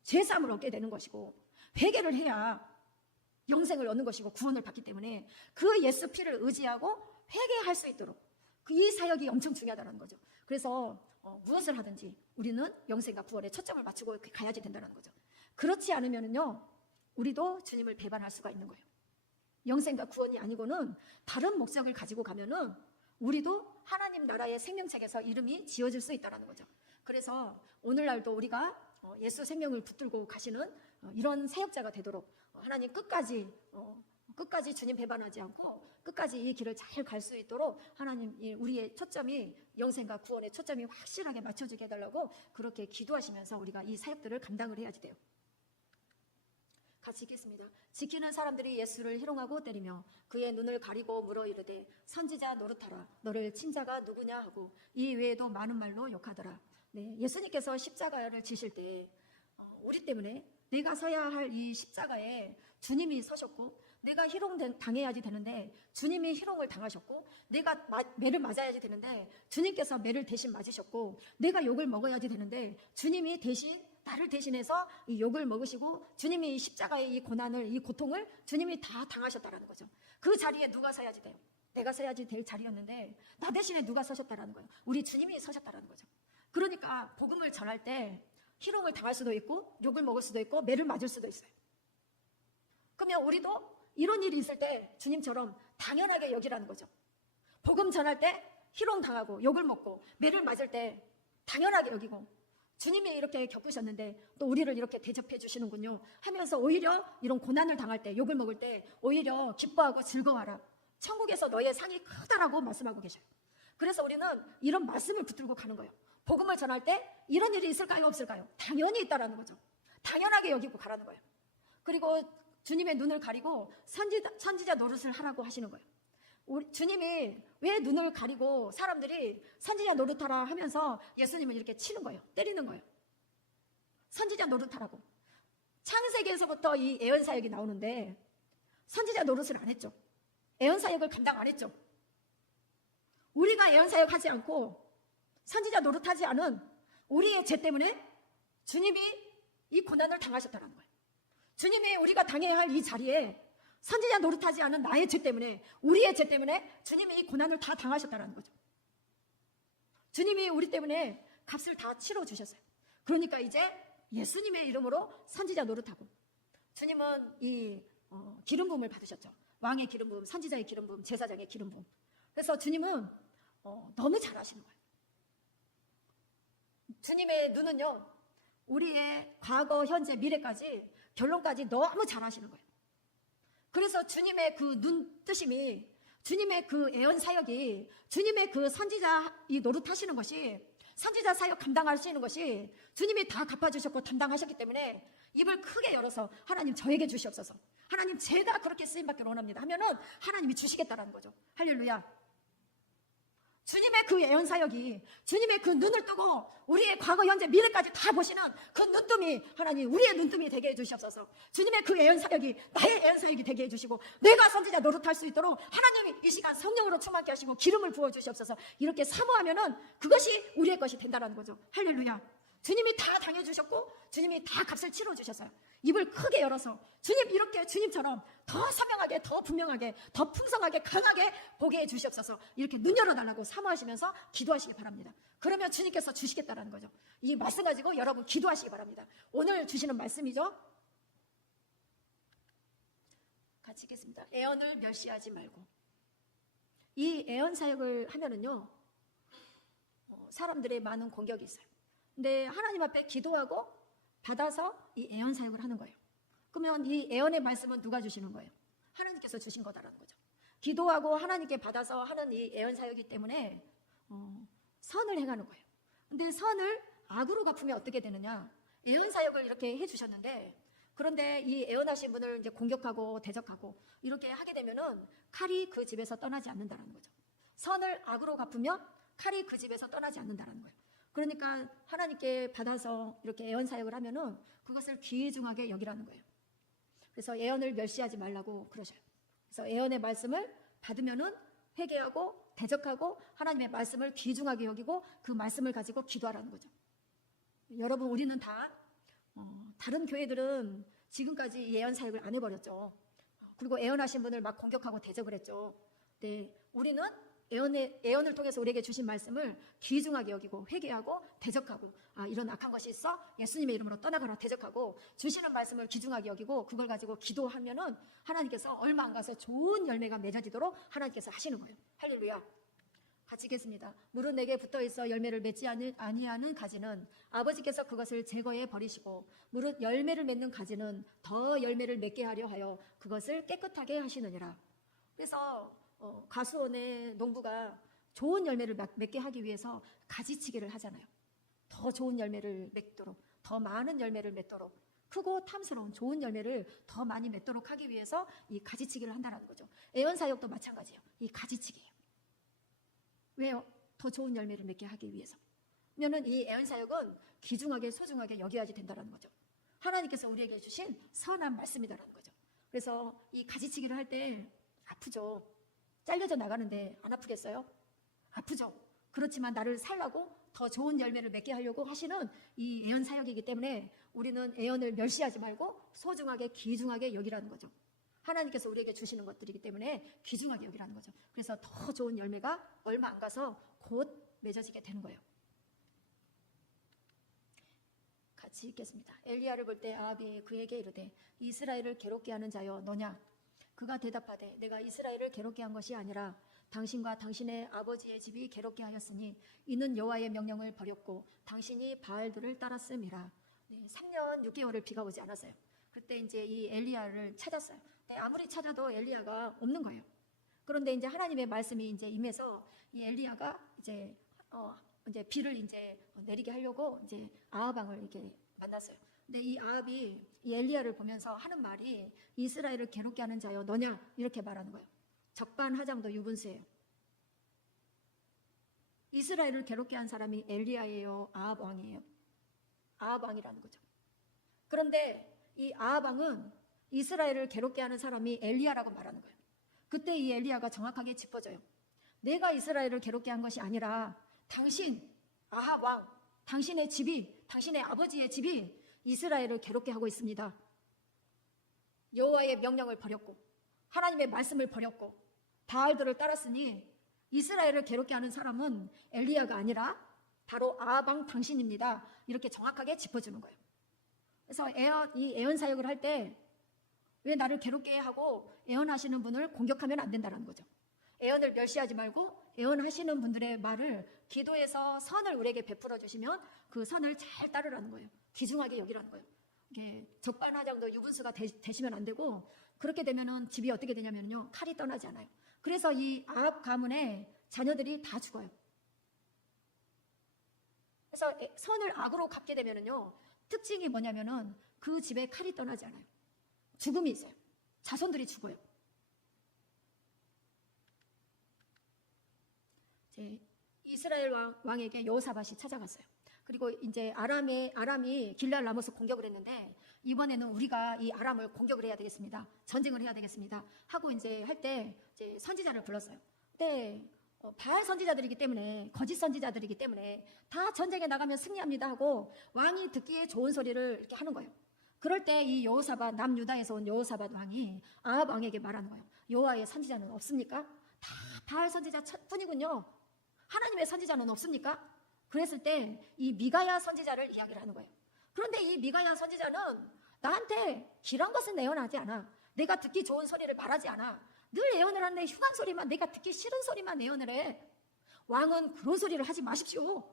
죄사함을 얻게 되는 것이고 회개를 해야 영생을 얻는 것이고 구원을 받기 때문에 그 예수 피를 의지하고 회개할 수 있도록 이 사역이 엄청 중요하다는 거죠. 그래서 무엇을 하든지 우리는 영생과 구원에 초점을 맞추고 가야지 된다는 거죠. 그렇지 않으면요 우리도 주님을 배반할 수가 있는 거예요. 영생과 구원이 아니고는 다른 목적을 가지고 가면은 우리도 하나님 나라의 생명책에서 이름이 지어질 수 있다는 거죠. 그래서 오늘날도 우리가 예수 생명을 붙들고 가시는 이런 사역자가 되도록 하나님 끝까지 주님 배반하지 않고 끝까지 이 길을 잘 갈 수 있도록 하나님 우리의 초점이 영생과 구원의 초점이 확실하게 맞춰지게 해달라고 그렇게 기도하시면서 우리가 이 사역들을 감당을 해야지 돼요. 같이 읽겠습니다. 지키는 사람들이 예수를 희롱하고 때리며 그의 눈을 가리고 물어 이르되 선지자 노릇하라 너를 친 자가 누구냐 하고 이 외에도 많은 말로 욕하더라. 네, 예수님께서 십자가를 지실 때 우리 때문에 내가 서야 할 이 십자가에 주님이 서셨고 내가 당해야지 되는데 주님이 희롱을 당하셨고 내가 매를 맞아야지 되는데 주님께서 매를 대신 맞으셨고 내가 욕을 먹어야지 되는데 주님이 나를 대신해서 이 욕을 먹으시고 주님이 이 십자가의 이 고난을 이 고통을 주님이 다 당하셨다라는 거죠. 그 자리에 누가 서야지 돼요? 내가 서야지 될 자리였는데 나 대신에 누가 서셨다라는 거예요. 우리 주님이 서셨다라는 거죠. 그러니까 복음을 전할 때 희롱을 당할 수도 있고 욕을 먹을 수도 있고 매를 맞을 수도 있어요. 그러면 우리도 이런 일이 있을 때 주님처럼 당연하게 여기라는 거죠. 복음 전할 때 희롱 당하고 욕을 먹고 매를 맞을 때 당연하게 여기고 주님이 이렇게 겪으셨는데 또 우리를 이렇게 대접해 주시는군요 하면서 오히려 이런 고난을 당할 때 욕을 먹을 때 오히려 기뻐하고 즐거워하라. 천국에서 너의 상이 크다라고 말씀하고 계셔요. 그래서 우리는 이런 말씀을 붙들고 가는 거예요. 복음을 전할 때 이런 일이 있을까요? 없을까요? 당연히 있다라는 거죠. 당연하게 여기고 가라는 거예요. 그리고 주님의 눈을 가리고 선지자 노릇을 하라고 하시는 거예요. 주님이 왜 눈을 가리고 사람들이 선지자 노릇하라 하면서 예수님을 이렇게 치는 거예요. 때리는 거예요. 선지자 노릇하라고. 창세기에서부터 이 애언사역이 나오는데 선지자 노릇을 안 했죠. 애언사역을 감당 안 했죠. 우리가 애언사역 하지 않고 선지자 노릇하지 않은 우리의 죄 때문에 주님이 이 고난을 당하셨다는 거예요. 주님이 우리가 당해야 할 이 자리에 선지자 노릇하지 않은 나의 죄 때문에 우리의 죄 때문에 주님이 이 고난을 다 당하셨다는 거죠. 주님이 우리 때문에 값을 다 치러주셨어요. 그러니까 이제 예수님의 이름으로 선지자 노릇하고 주님은 이 기름 부음을 받으셨죠. 왕의 기름 부음, 선지자의 기름 부음, 제사장의 기름 부음. 그래서 주님은 너무 잘하시는 거예요. 주님의 눈은요 우리의 과거, 현재, 미래까지 결론까지 너무 잘하시는 거예요. 그래서 주님의 그 눈뜨심이 주님의 그 애언 사역이 주님의 그 선지자 이 노릇하시는 것이 선지자 사역 감당하시는 것이 주님이 다 갚아주셨고 담당하셨기 때문에 입을 크게 열어서 하나님 저에게 주시옵소서. 하나님 제가 그렇게 쓰임받기를 원합니다 하면은 하나님이 주시겠다라는 거죠. 할렐루야. 주님의 그 애언 사역이 주님의 그 눈을 뜨고 우리의 과거, 현재, 미래까지 다 보시는 그 눈뜸이 하나님 우리의 눈뜸이 되게 해주시옵소서. 주님의 그 애언 사역이 나의 애언 사역이 되게 해주시고 내가 선지자 노릇할 수 있도록 하나님이 이 시간 성령으로 충만케 하시고 기름을 부어주시옵소서. 이렇게 사모하면은 그것이 우리의 것이 된다는 거죠. 할렐루야. 주님이 다 당해주셨고 주님이 다 값을 치러주셨어요. 입을 크게 열어서 주님 이렇게 주님처럼 더 선명하게 더 분명하게 더 풍성하게 강하게 보게 해주시옵소서. 이렇게 눈 열어달라고 사모하시면서 기도하시기 바랍니다. 그러면 주님께서 주시겠다는 거죠. 이 말씀 가지고 여러분 기도하시기 바랍니다. 오늘 주시는 말씀이죠. 같이 읽겠습니다. 애언을 멸시하지 말고. 이 애언 사역을 하면은요 사람들의 많은 공격이 있어요. 근데 하나님 앞에 기도하고 받아서 이 애언 사역을 하는 거예요. 그러면 이 애언의 말씀은 누가 주시는 거예요? 하나님께서 주신 거다라는 거죠. 기도하고 하나님께 받아서 하는 이 애언 사역이기 때문에 선을 행하는 거예요. 근데 선을 악으로 갚으면 어떻게 되느냐? 애언 사역을 이렇게 해주셨는데 그런데 이 애언하신 분을 이제 공격하고 대적하고 이렇게 하게 되면은 칼이 그 집에서 떠나지 않는다라는 거죠. 선을 악으로 갚으면 칼이 그 집에서 떠나지 않는다라는 거예요. 그러니까 하나님께 받아서 이렇게 애언 사역을 하면은 그것을 귀중하게 여기라는 거예요. 그래서 애언을 멸시하지 말라고 그러셔요. 그래서 애언의 말씀을 받으면은 회개하고 대적하고 하나님의 말씀을 귀중하게 여기고 그 말씀을 가지고 기도하라는 거죠. 여러분 우리는 다 다른 교회들은 지금까지 이 애언 사역을 안 해버렸죠. 그리고 애언하신 분을 막 공격하고 대적을 했죠. 네, 우리는 애언을 통해서 우리에게 주신 말씀을 귀중하게 여기고 회개하고 대적하고 이런 악한 것이 있어 예수님의 이름으로 떠나가라 대적하고 주시는 말씀을 귀중하게 여기고 그걸 가지고 기도하면은 하나님께서 얼마 안 가서 좋은 열매가 맺어지도록 하나님께서 하시는 거예요. 할렐루야. 같이 읽겠습니다. 물은 내게 붙어있어 열매를 맺지 아니하는 가지는 아버지께서 그것을 제거해 버리시고 물은 열매를 맺는 가지는 더 열매를 맺게 하려 하여 그것을 깨끗하게 하시느니라. 그래서 가수원의 농부가 좋은 열매를 맺게 하기 위해서 가지치기를 하잖아요. 더 좋은 열매를 맺도록 더 많은 열매를 맺도록 크고 탐스러운 좋은 열매를 더 많이 맺도록 하기 위해서 이 가지치기를 한다는 거죠. 애언 사역도 마찬가지예요. 이 가지치기예요. 왜요? 더 좋은 열매를 맺게 하기 위해서. 그러면 이 애언 사역은 귀중하게 소중하게 여겨야지 된다는 거죠. 하나님께서 우리에게 주신 선한 말씀이다라는 거죠. 그래서 이 가지치기를 할 때 아프죠. 잘려져 나가는데 안 아프겠어요? 아프죠. 그렇지만 나를 살라고 더 좋은 열매를 맺게 하려고 하시는 이 애언 사역이기 때문에 우리는 애언을 멸시하지 말고 소중하게 귀중하게 여기라는 거죠. 하나님께서 우리에게 주시는 것들이기 때문에 귀중하게 여기라는 거죠. 그래서 더 좋은 열매가 얼마 안 가서 곧 맺어지게 되는 거예요. 같이 읽겠습니다. 엘리야를 볼 때 아합이 그에게 이르되 이스라엘을 괴롭게 하는 자여 너냐? 그가 대답하되 내가 이스라엘을 괴롭게 한 것이 아니라 당신과 당신의 아버지의 집이 괴롭게 하였으니 이는 여호와의 명령을 버렸고 당신이 바알들을 따랐음이라. 3년 6개월을 비가 오지 않았어요. 그때 이제 이 엘리야를 찾았어요. 아무리 찾아도 엘리야가 없는 거예요. 그런데 이제 하나님의 말씀이 이제 임해서 이 엘리야가 이제 비를 이제 내리게 하려고 이제 아합 왕을 이렇게 만났어요. 근데 이 아합이 이 엘리야를 보면서 하는 말이 이스라엘을 괴롭게 하는 자여 너냐 이렇게 말하는 거예요. 적반하장도 유분수예요. 이스라엘을 괴롭게 한 사람이 엘리야예요, 아합 왕이에요? 아합 왕이라는 거죠. 그런데 이 아합 왕은 이스라엘을 괴롭게 하는 사람이 엘리야라고 말하는 거예요. 그때 이 엘리야가 정확하게 짚어져요. 내가 이스라엘을 괴롭게 한 것이 아니라 당신 아합 왕, 당신의 집이, 당신의 아버지의 집이 이스라엘을 괴롭게 하고 있습니다. 여호와의 명령을 버렸고 하나님의 말씀을 버렸고 바알들을 따랐으니 이스라엘을 괴롭게 하는 사람은 엘리야가 아니라 바로 아합 왕 당신입니다. 이렇게 정확하게 짚어주는 거예요. 그래서 이 애언 사역을 할 때 왜 나를 괴롭게 하고 애언하시는 분을 공격하면 안 된다는 거죠. 애언을 멸시하지 말고 애언하시는 분들의 말을 기도해서 선을 우리에게 베풀어 주시면 그 선을 잘 따르라는 거예요. 귀중하게 여기라는 거예요. 이게 적반하장도 유분수가 되시면 안 되고 그렇게 되면은 집이 어떻게 되냐면요 칼이 떠나지 않아요. 그래서 이 아합 가문의 자녀들이 다 죽어요. 그래서 선을 악으로 갚게 되면은요 특징이 뭐냐면은 그 집에 칼이 떠나지 않아요. 죽음이 있어요. 자손들이 죽어요. 이스라엘 왕에게 여호사밧이 찾아갔어요. 그리고 이제 아람이 길르앗 라모스 공격을 했는데 이번에는 우리가 이 아람을 공격을 해야 되겠습니다. 전쟁을 해야 되겠습니다. 하고 이제 할 때 이제 선지자를 불렀어요. 근데 바알 선지자들이기 때문에 거짓 선지자들이기 때문에 다 전쟁에 나가면 승리합니다 하고 왕이 듣기에 좋은 소리를 이렇게 하는 거예요. 그럴 때 이 여호사밧 남유다에서 온 여호사밧 왕이 아합 왕에게 말하는 거예요. 여호와의 선지자는 없습니까? 다 바알 선지자 뿐이군요. 하나님의 선지자는 없습니까? 그랬을 때 이 미가야 선지자를 이야기를 하는 거예요. 그런데 이 미가야 선지자는 나한테 길한 것은 애언하지 않아. 내가 듣기 좋은 소리를 말하지 않아. 늘 애언을 하는데 흉한 소리만, 내가 듣기 싫은 소리만 애언을 해. 왕은 그런 소리를 하지 마십시오.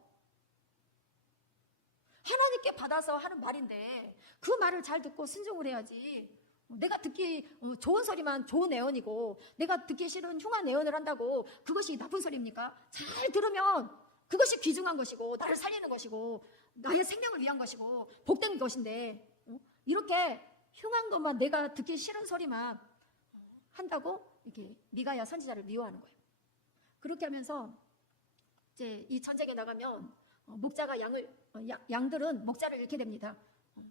하나님께 받아서 하는 말인데 그 말을 잘 듣고 순종을 해야지. 내가 듣기 좋은 소리만 좋은 애언이고 내가 듣기 싫은 흉한 애언을 한다고 그것이 나쁜 소리입니까? 잘 들으면 그것이 귀중한 것이고 나를 살리는 것이고 나의 생명을 위한 것이고 복된 것인데 이렇게 흉한 것만 내가 듣기 싫은 소리만 한다고 이렇게 미가야 선지자를 미워하는 거예요. 그렇게 하면서 이제 이 전쟁에 나가면 목자가 양들은 목자를 잃게 됩니다.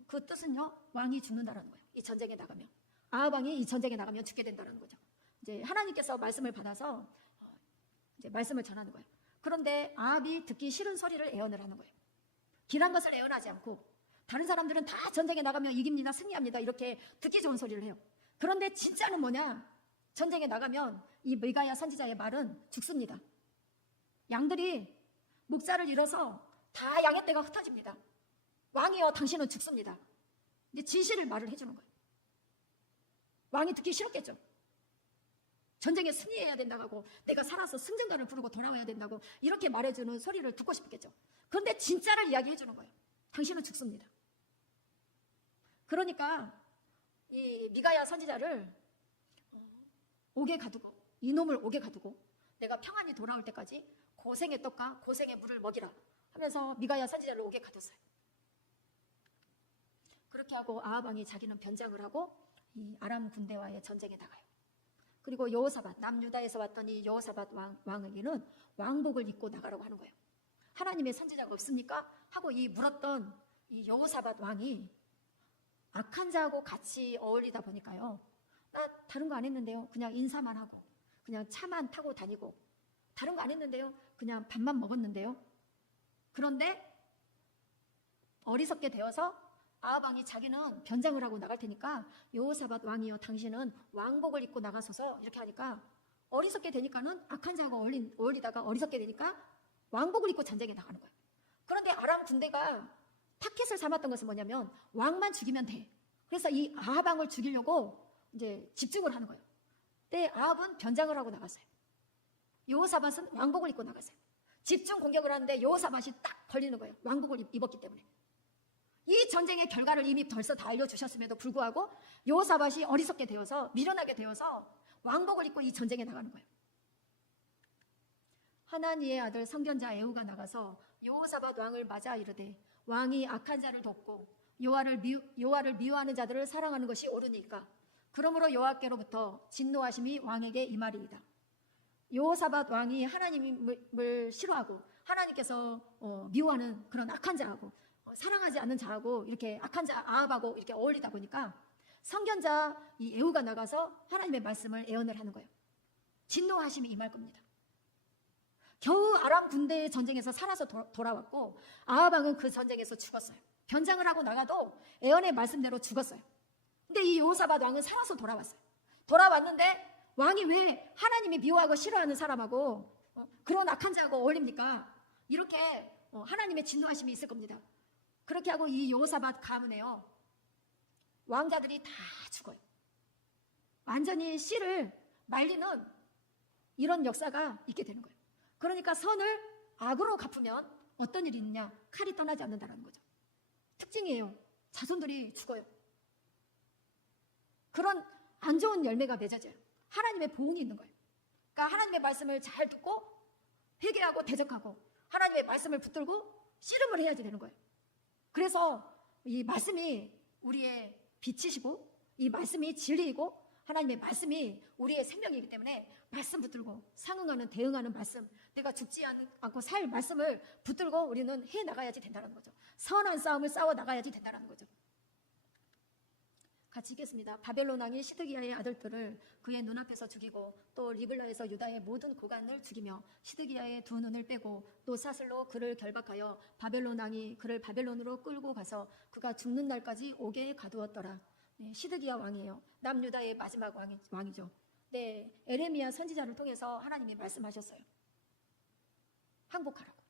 그 뜻은요 왕이 죽는다라는 거예요. 이 전쟁에 나가면 아합 왕이 이 전쟁에 나가면 죽게 된다는 거죠. 이제 하나님께서 말씀을 받아서 이제 말씀을 전하는 거예요. 그런데 아합이 듣기 싫은 소리를 애언을 하는 거예요. 길한 것을 애언하지 않고 다른 사람들은 다 전쟁에 나가면 이깁니다, 승리합니다 이렇게 듣기 좋은 소리를 해요. 그런데 진짜는 뭐냐? 전쟁에 나가면 이 미가야 선지자의 말은 죽습니다. 양들이 목자를 잃어서 다 양의 떼가 흩어집니다. 왕이여 당신은 죽습니다. 이제 진실을 말을 해주는 거예요. 왕이 듣기 싫었겠죠. 전쟁에 승리해야 된다고 하고 내가 살아서 승전가를 부르고 돌아와야 된다고 이렇게 말해주는 소리를 듣고 싶겠죠. 그런데 진짜를 이야기해주는 거예요. 당신은 죽습니다. 그러니까 이 미가야 선지자를 옥에 가두고 이놈을 옥에 가두고 내가 평안히 돌아올 때까지 고생의 떡과 고생의 물을 먹이라 하면서 미가야 선지자를 옥에 가뒀어요. 그렇게 하고 아합 왕이 자기는 변장을 하고 이 아람 군대와의 전쟁에 나가요. 그리고 여호사밧, 남유다에서 왔던 이 여호사밧 왕에게는 왕복을 입고 나가라고 하는 거예요. 하나님의 선지자가 없습니까? 하고 이 물었던 이 여호사밧 왕이 악한 자하고 같이 어울리다 보니까요. 나 다른 거 안 했는데요. 그냥 인사만 하고 그냥 차만 타고 다니고 다른 거 안 했는데요. 그냥 밥만 먹었는데요. 그런데 어리석게 되어서 아합 왕이 자기는 변장을 하고 나갈 테니까 여호사밧 왕이여 당신은 왕복을 입고 나가소서 이렇게 하니까 어리석게 되니까는 악한 자하고 어울리다가 어리석게 되니까 왕복을 입고 전쟁에 나가는 거예요. 그런데 아람 군대가 타켓을 삼았던 것은 뭐냐면 왕만 죽이면 돼. 그래서 이 아합 왕을 죽이려고 이제 집중을 하는 거예요. 근데 아합은 변장을 하고 나갔어요. 여호사밧은 왕복을 입고 나갔어요. 집중 공격을 하는데 여호사밧이 딱 걸리는 거예요. 왕복을 입었기 때문에. 이 전쟁의 결과를 이미 벌써 다 알려주셨음에도 불구하고 여호사밧이 어리석게 되어서 미련하게 되어서 왕복을 입고 이 전쟁에 나가는 거예요. 하나니의 아들 선견자 에후가 나가서 여호사밧 왕을 맞아 이르되 왕이 악한 자를 돕고 여호와를 미워하는 자들을 사랑하는 것이 옳으니까 그러므로 여호와께로부터 진노하심이 왕에게 임하리이다. 여호사밧 왕이 하나님을 싫어하고 하나님께서 미워하는 그런 악한 자하고 사랑하지 않는 자하고 이렇게 악한 자 아합하고 이렇게 어울리다 보니까 선견자 이 에후가 나가서 하나님의 말씀을 예언을 하는 거예요. 진노하심이 임할 겁니다. 겨우 아람 군대의 전쟁에서 살아서 돌아왔고 아합 왕은 그 전쟁에서 죽었어요. 변장을 하고 나가도 예언의 말씀대로 죽었어요. 근데 이 여호사밧 왕은 살아서 돌아왔어요. 돌아왔는데 왕이 왜 하나님이 미워하고 싫어하는 사람하고 그런 악한 자하고 어울립니까? 이렇게 하나님의 진노하심이 있을 겁니다. 그렇게 하고 이 여호사밧 가문에요. 왕자들이 다 죽어요. 완전히 씨를 말리는 이런 역사가 있게 되는 거예요. 그러니까 선을 악으로 갚으면 어떤 일이 있느냐? 칼이 떠나지 않는다는 거죠. 특징이에요. 자손들이 죽어요. 그런 안 좋은 열매가 맺어져요. 하나님의 보응이 있는 거예요. 그러니까 하나님의 말씀을 잘 듣고 회개하고 대적하고 하나님의 말씀을 붙들고 씨름을 해야지 되는 거예요. 그래서 이 말씀이 우리의 빛이시고 이 말씀이 진리이고 하나님의 말씀이 우리의 생명이기 때문에 말씀 붙들고 상응하는 대응하는 말씀, 내가 죽지 않고 살 말씀을 붙들고 우리는 해 나가야지 된다는 거죠. 선한 싸움을 싸워 나가야지 된다는 거죠. 같이 읽겠습니다. 바벨론 왕이 시드기야의 아들들을 그의 눈앞에서 죽이고 또 리블라에서 유다의 모든 고관을 죽이며 시드기야의 두 눈을 빼고 또 사슬로 그를 결박하여 바벨론 왕이 그를 바벨론으로 끌고 가서 그가 죽는 날까지 옥에 가두었더라. 네, 시드기야 왕이에요. 남유다의 마지막 왕이죠. 네, 에레미야 선지자를 통해서 하나님이 말씀하셨어요. 항복하라고.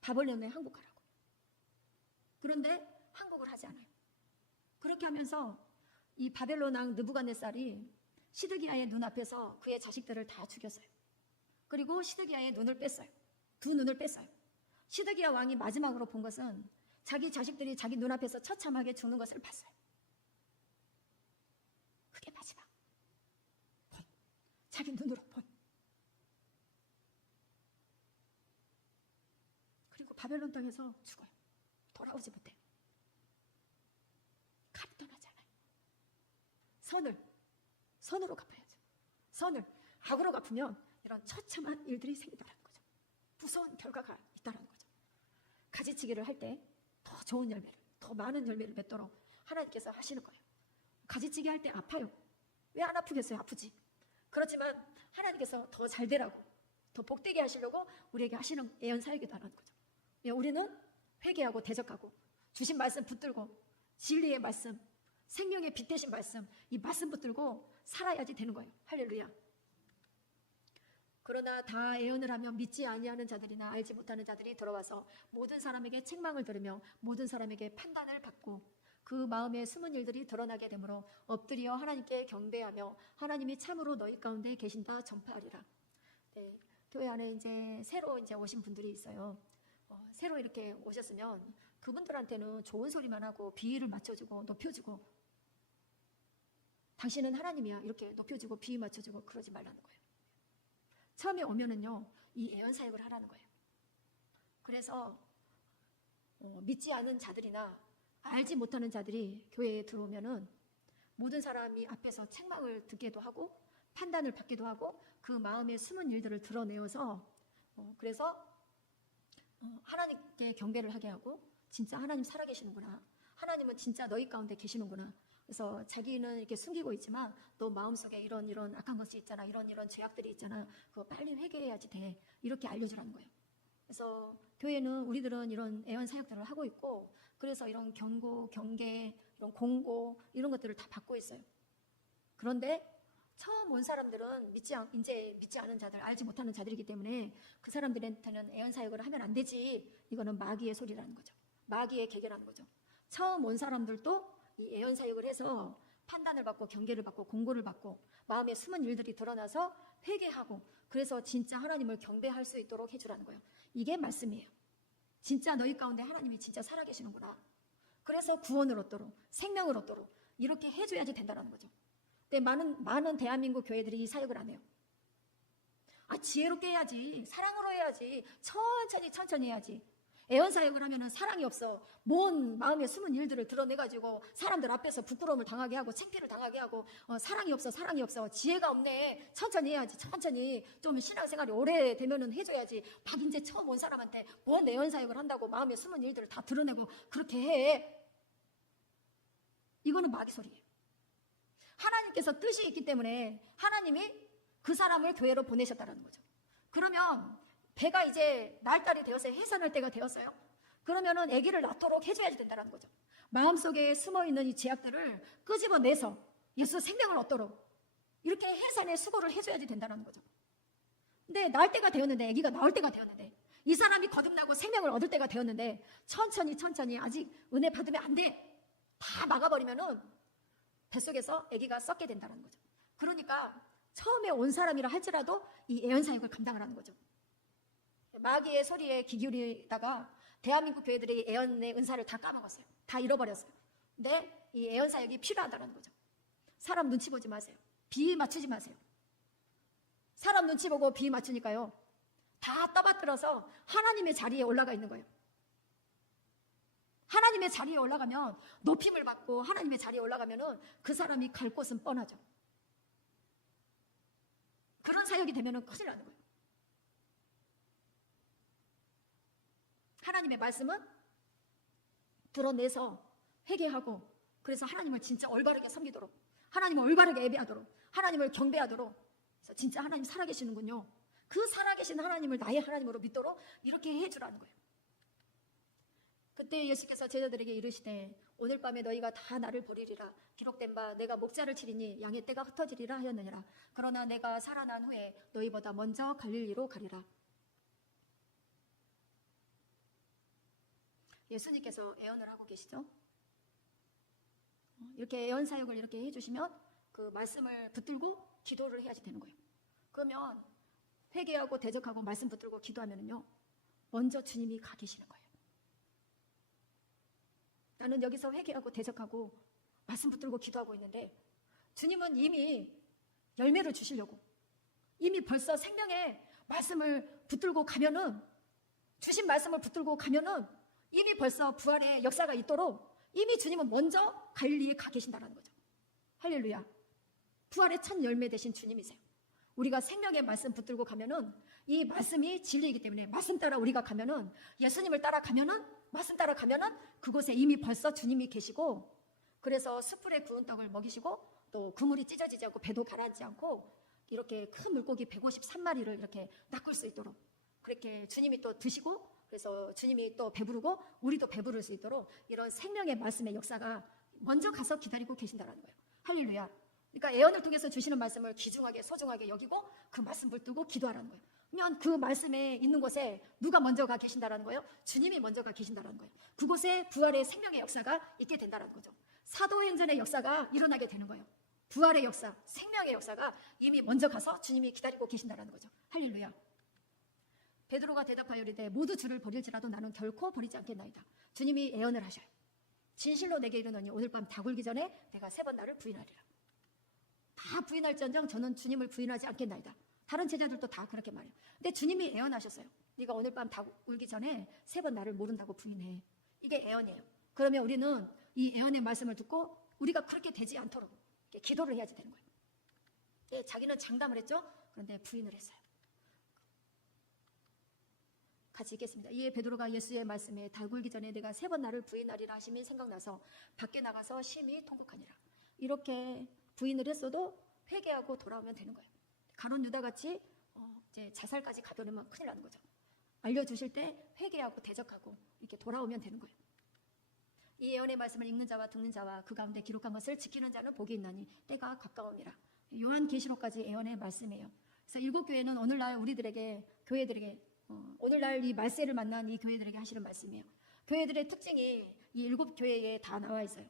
바벨론에 항복하라고. 그런데 항복을 하지 않아요. 그렇게 하면서 이 바벨론 왕 느부갓네살이 시드기야의 눈앞에서 그의 자식들을 다 죽였어요. 그리고 시드기야의 눈을 뺐어요. 두 눈을 뺐어요. 시드기야 왕이 마지막으로 본 것은 자기 자식들이 자기 눈앞에서 처참하게 죽는 것을 봤어요. 그게 마지막. 자기 눈으로 본. 그리고 바벨론 땅에서 죽어요. 돌아오지 못해요. 칼이 떠나지 않아요. 선으로 갚아야죠. 선을 악으로 갚으면 이런 처참한 일들이 생긴다는 거죠. 무서운 결과가 있다는 거죠. 가지치기를 할 때 더 좋은 열매를, 더 많은 열매를 맺도록 하나님께서 하시는 거예요. 가지치기 할 때 아파요. 왜 안 아프겠어요? 아프지. 그렇지만 하나님께서 더 잘 되라고, 더 복되게 하시려고 우리에게 하시는 예언 사역이다 라는 거죠. 우리는 회개하고 대적하고 주신 말씀 붙들고 진리의 말씀, 생명의 빛 되신 말씀, 이 말씀 붙들고 살아야지 되는 거예요. 할렐루야. 그러나 다 예언을 하며 믿지 아니하는 자들이나 알지 못하는 자들이 들어와서 모든 사람에게 책망을 들으며 모든 사람에게 판단을 받고 그 마음에 숨은 일들이 드러나게 되므로 엎드려 하나님께 경배하며 하나님이 참으로 너희 가운데 계신다 전파하리라. 네, 교회 안에 새로 오신 분들이 있어요. 새로 이렇게 오셨으면 그분들한테는 좋은 소리만 하고 비위를 맞춰주고 높여주고, 당신은 하나님이야 이렇게 높여주고 비위 맞춰주고 그러지 말라는 거예요. 처음에 오면은요, 이 예언 사역을 하라는 거예요. 그래서 믿지 않은 자들이나 알지 못하는 자들이 교회에 들어오면은 모든 사람이 앞에서 책망을 듣기도 하고 판단을 받기도 하고 그 마음의 숨은 일들을 드러내어서 그래서 하나님께 경배를 하게 하고 진짜 하나님 살아계시는구나. 하나님은 진짜 너희 가운데 계시는구나. 그래서 자기는 이렇게 숨기고 있지만 또 마음속에 이런 악한 것이 있잖아. 이런 죄악들이 있잖아. 그거 빨리 회개해야지 돼. 이렇게 알려주라는 거예요. 그래서 교회는 우리들은 이런 애언 사역들을 하고 있고 그래서 이런 경고, 경계, 이런 공고 이런 것들을 다 받고 있어요. 그런데 처음 온 사람들은 이제 믿지 않은 자들, 알지 못하는 자들이기 때문에 그 사람들한테는 애언 사역을 하면 안 되지. 이거는 마귀의 소리라는 거죠. 마귀의 계계라는 거죠. 처음 온 사람들도 이 애언 사역을 해서 판단을 받고 경계를 받고 공고를 받고 마음에 숨은 일들이 드러나서 회개하고 그래서 진짜 하나님을 경배할 수 있도록 해주라는 거예요. 이게 말씀이에요. 진짜 너희 가운데 하나님이 진짜 살아계시는구나. 그래서 구원을 얻도록 생명을 얻도록 이렇게 해줘야지 된다는 거죠. 근데 많은 대한민국 교회들이 이 사역을 안 해요. 지혜롭게 해야지. 사랑으로 해야지. 천천히 해야지. 애언 사역을 하면은 사랑이 없어. 뭔 마음에 숨은 일들을 드러내가지고 사람들 앞에서 부끄러움을 당하게 하고 창피를 당하게 하고 사랑이 없어. 지혜가 없네. 천천히 해야지. 천천히 좀 신앙생활이 오래되면은 해줘야지. 박인재 처음 온 사람한테 뭔 애언 사역을 한다고 마음에 숨은 일들을 다 드러내고 그렇게 해. 이거는 마귀 소리예요. 하나님께서 뜻이 있기 때문에 하나님이 그 사람을 교회로 보내셨다는 거죠. 그러면 배가 이제 날달이 되어서 해산할 때가 되었어요. 그러면은 아기를 낳도록 해줘야지 된다는 거죠. 마음속에 숨어있는 이 죄악들을 끄집어내서 예수 생명을 얻도록 이렇게 해산의 수고를 해줘야지 된다는 거죠. 근데 낳을 때가 되었는데 아기가 나올 때가 되었는데 이 사람이 거듭나고 생명을 얻을 때가 되었는데 천천히 아직 은혜 받으면 안 돼. 다 막아버리면은 뱃속에서 아기가 썩게 된다는 거죠. 그러니까 처음에 온 사람이라 할지라도 이 애언 사역을 감당을 하는 거죠. 마귀의 소리에 귀 기울이다가 대한민국 교회들이 애언의 은사를 다 까먹었어요. 다 잃어버렸어요. 근데 이 애언 사역이 필요하다는 거죠. 사람 눈치 보지 마세요. 비위 맞추지 마세요. 사람 눈치 보고 비위 맞추니까요. 다 떠받들어서 하나님의 자리에 올라가 있는 거예요. 하나님의 자리에 올라가면 높임을 받고 하나님의 자리에 올라가면은 그 사람이 갈 곳은 뻔하죠. 그런 사역이 되면은 큰일 나는 거예요. 하나님의 말씀은 드러내서 회개하고 그래서 하나님을 진짜 올바르게 섬기도록 하나님을 올바르게 예배하도록 하나님을 경배하도록 그래서 진짜 하나님 살아계시는군요. 그 살아계신 하나님을 나의 하나님으로 믿도록 이렇게 해주라는 거예요. 그때 예수께서 제자들에게 이르시되 오늘 밤에 너희가 다 나를 버리리라. 기록된 바 내가 목자를 치리니 양의 떼가 흩어지리라 하였느니라. 그러나 내가 살아난 후에 너희보다 먼저 갈릴리로 가리라. 예수님께서 애언을 하고 계시죠. 이렇게 애언 사역을 이렇게 해주시면 그 말씀을 붙들고 기도를 해야지 되는 거예요. 그러면 회개하고 대적하고 말씀 붙들고 기도하면요 먼저 주님이 가 계시는 거예요. 나는 여기서 회개하고 대적하고 말씀 붙들고 기도하고 있는데 주님은 이미 열매를 주시려고 이미 벌써 생명의 말씀을 붙들고 가면은 주신 말씀을 붙들고 가면은 이미 벌써 부활의 역사가 있도록 이미 주님은 먼저 갈릴리에 가 계신다는 거죠. 할렐루야. 부활의 첫 열매 되신 주님이세요. 우리가 생명의 말씀 붙들고 가면은 이 말씀이 진리이기 때문에 말씀 따라 우리가 가면은 예수님을 따라가면은 말씀 따라가면은 그곳에 이미 벌써 주님이 계시고 그래서 숯불에 구운 떡을 먹이시고 또 그물이 찢어지지 않고 배도 가라앉지 않고 이렇게 큰 물고기 153마리를 이렇게 낚을 수 있도록 그렇게 주님이 또 드시고 그래서 주님이 또 배부르고 우리도 배부를 수 있도록 이런 생명의 말씀의 역사가 먼저 가서 기다리고 계신다는 거예요. 할렐루야. 그러니까 애언을 통해서 주시는 말씀을 귀중하게 소중하게 여기고 그 말씀 붙들고 기도하라는 거예요. 그러면 그 말씀에 있는 곳에 누가 먼저 가 계신다는 거예요? 주님이 먼저 가 계신다는 거예요. 그곳에 부활의 생명의 역사가 있게 된다는 거죠. 사도행전의 역사가 일어나게 되는 거예요. 부활의 역사, 생명의 역사가 이미 먼저 가서 주님이 기다리고 계신다는 거죠. 할렐루야. 베드로가 대답하여 이르되 모두 주를 버릴지라도 나는 결코 버리지 않겠나이다. 주님이 애언을 하셔요. 진실로 내게 이르노니 오늘 밤 다 굴기 전에 내가 3번 나를 부인하리라. 다 부인할지언정 저는 주님을 부인하지 않겠나이다. 다른 제자들도 다 그렇게 말해요. 근데 주님이 애언하셨어요. 네가 오늘 밤 다 울기 전에 3번 나를 모른다고 부인해. 이게 애언이에요. 그러면 우리는 이 예언의 말씀을 듣고 우리가 그렇게 되지 않도록 기도를 해야지 되는 거예요. 예, 자기는 장담을 했죠. 그런데 부인을 했어요. 같이 읽겠습니다. 이에 베드로가 예수의 말씀에 달 굴기 전에 내가 3번 나를 부인하리라 하심이 생각나서 밖에 나가서 심히 통곡하니라. 이렇게 부인을 했어도 회개하고 돌아오면 되는 거예요. 가룟 유다같이 이제 자살까지 가버리면 큰일 나는 거죠. 알려주실 때 회개하고 대적하고 이렇게 돌아오면 되는 거예요. 이 예언의 말씀을 읽는 자와 듣는 자와 그 가운데 기록한 것을 지키는 자는 복이 있나니 때가 가까움이라. 요한계시록까지 예언의 말씀이에요. 그래서 7교회는 오늘날 우리들에게, 교회들에게, 오늘날 이 말세를 만난 이 교회들에게 하시는 말씀이에요. 교회들의 특징이 이 7교회에 다 나와 있어요.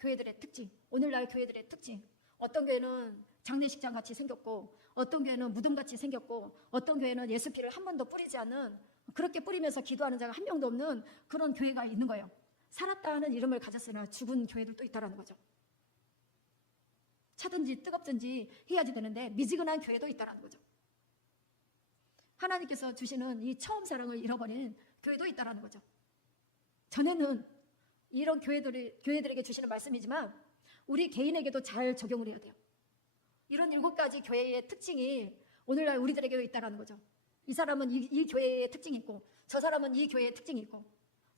교회들의 특징, 오늘날 교회들의 특징. 어떤 교회는 장례식장 같이 생겼고, 어떤 교회는 무덤같이 생겼고, 어떤 교회는 예수 피를 한 번도 뿌리지 않는, 그렇게 뿌리면서 기도하는 자가 한 명도 없는 그런 교회가 있는 거예요. 살았다 하는 이름을 가졌으나 죽은 교회들도 있다라는 거죠. 차든지 뜨겁든지 해야지 되는데 미지근한 교회도 있다라는 거죠. 하나님께서 주시는 이 처음 사랑을 잃어버린 교회도 있다라는 거죠. 전에는 이런 교회들에게 주시는 말씀이지만 우리 개인에게도 잘 적용을 해야 돼요. 이런 7가지 교회의 특징이 오늘날 우리들에게도 있다라는 거죠. 이 사람은 이 교회의 특징이 있고, 저 사람은 이 교회의 특징이 있고.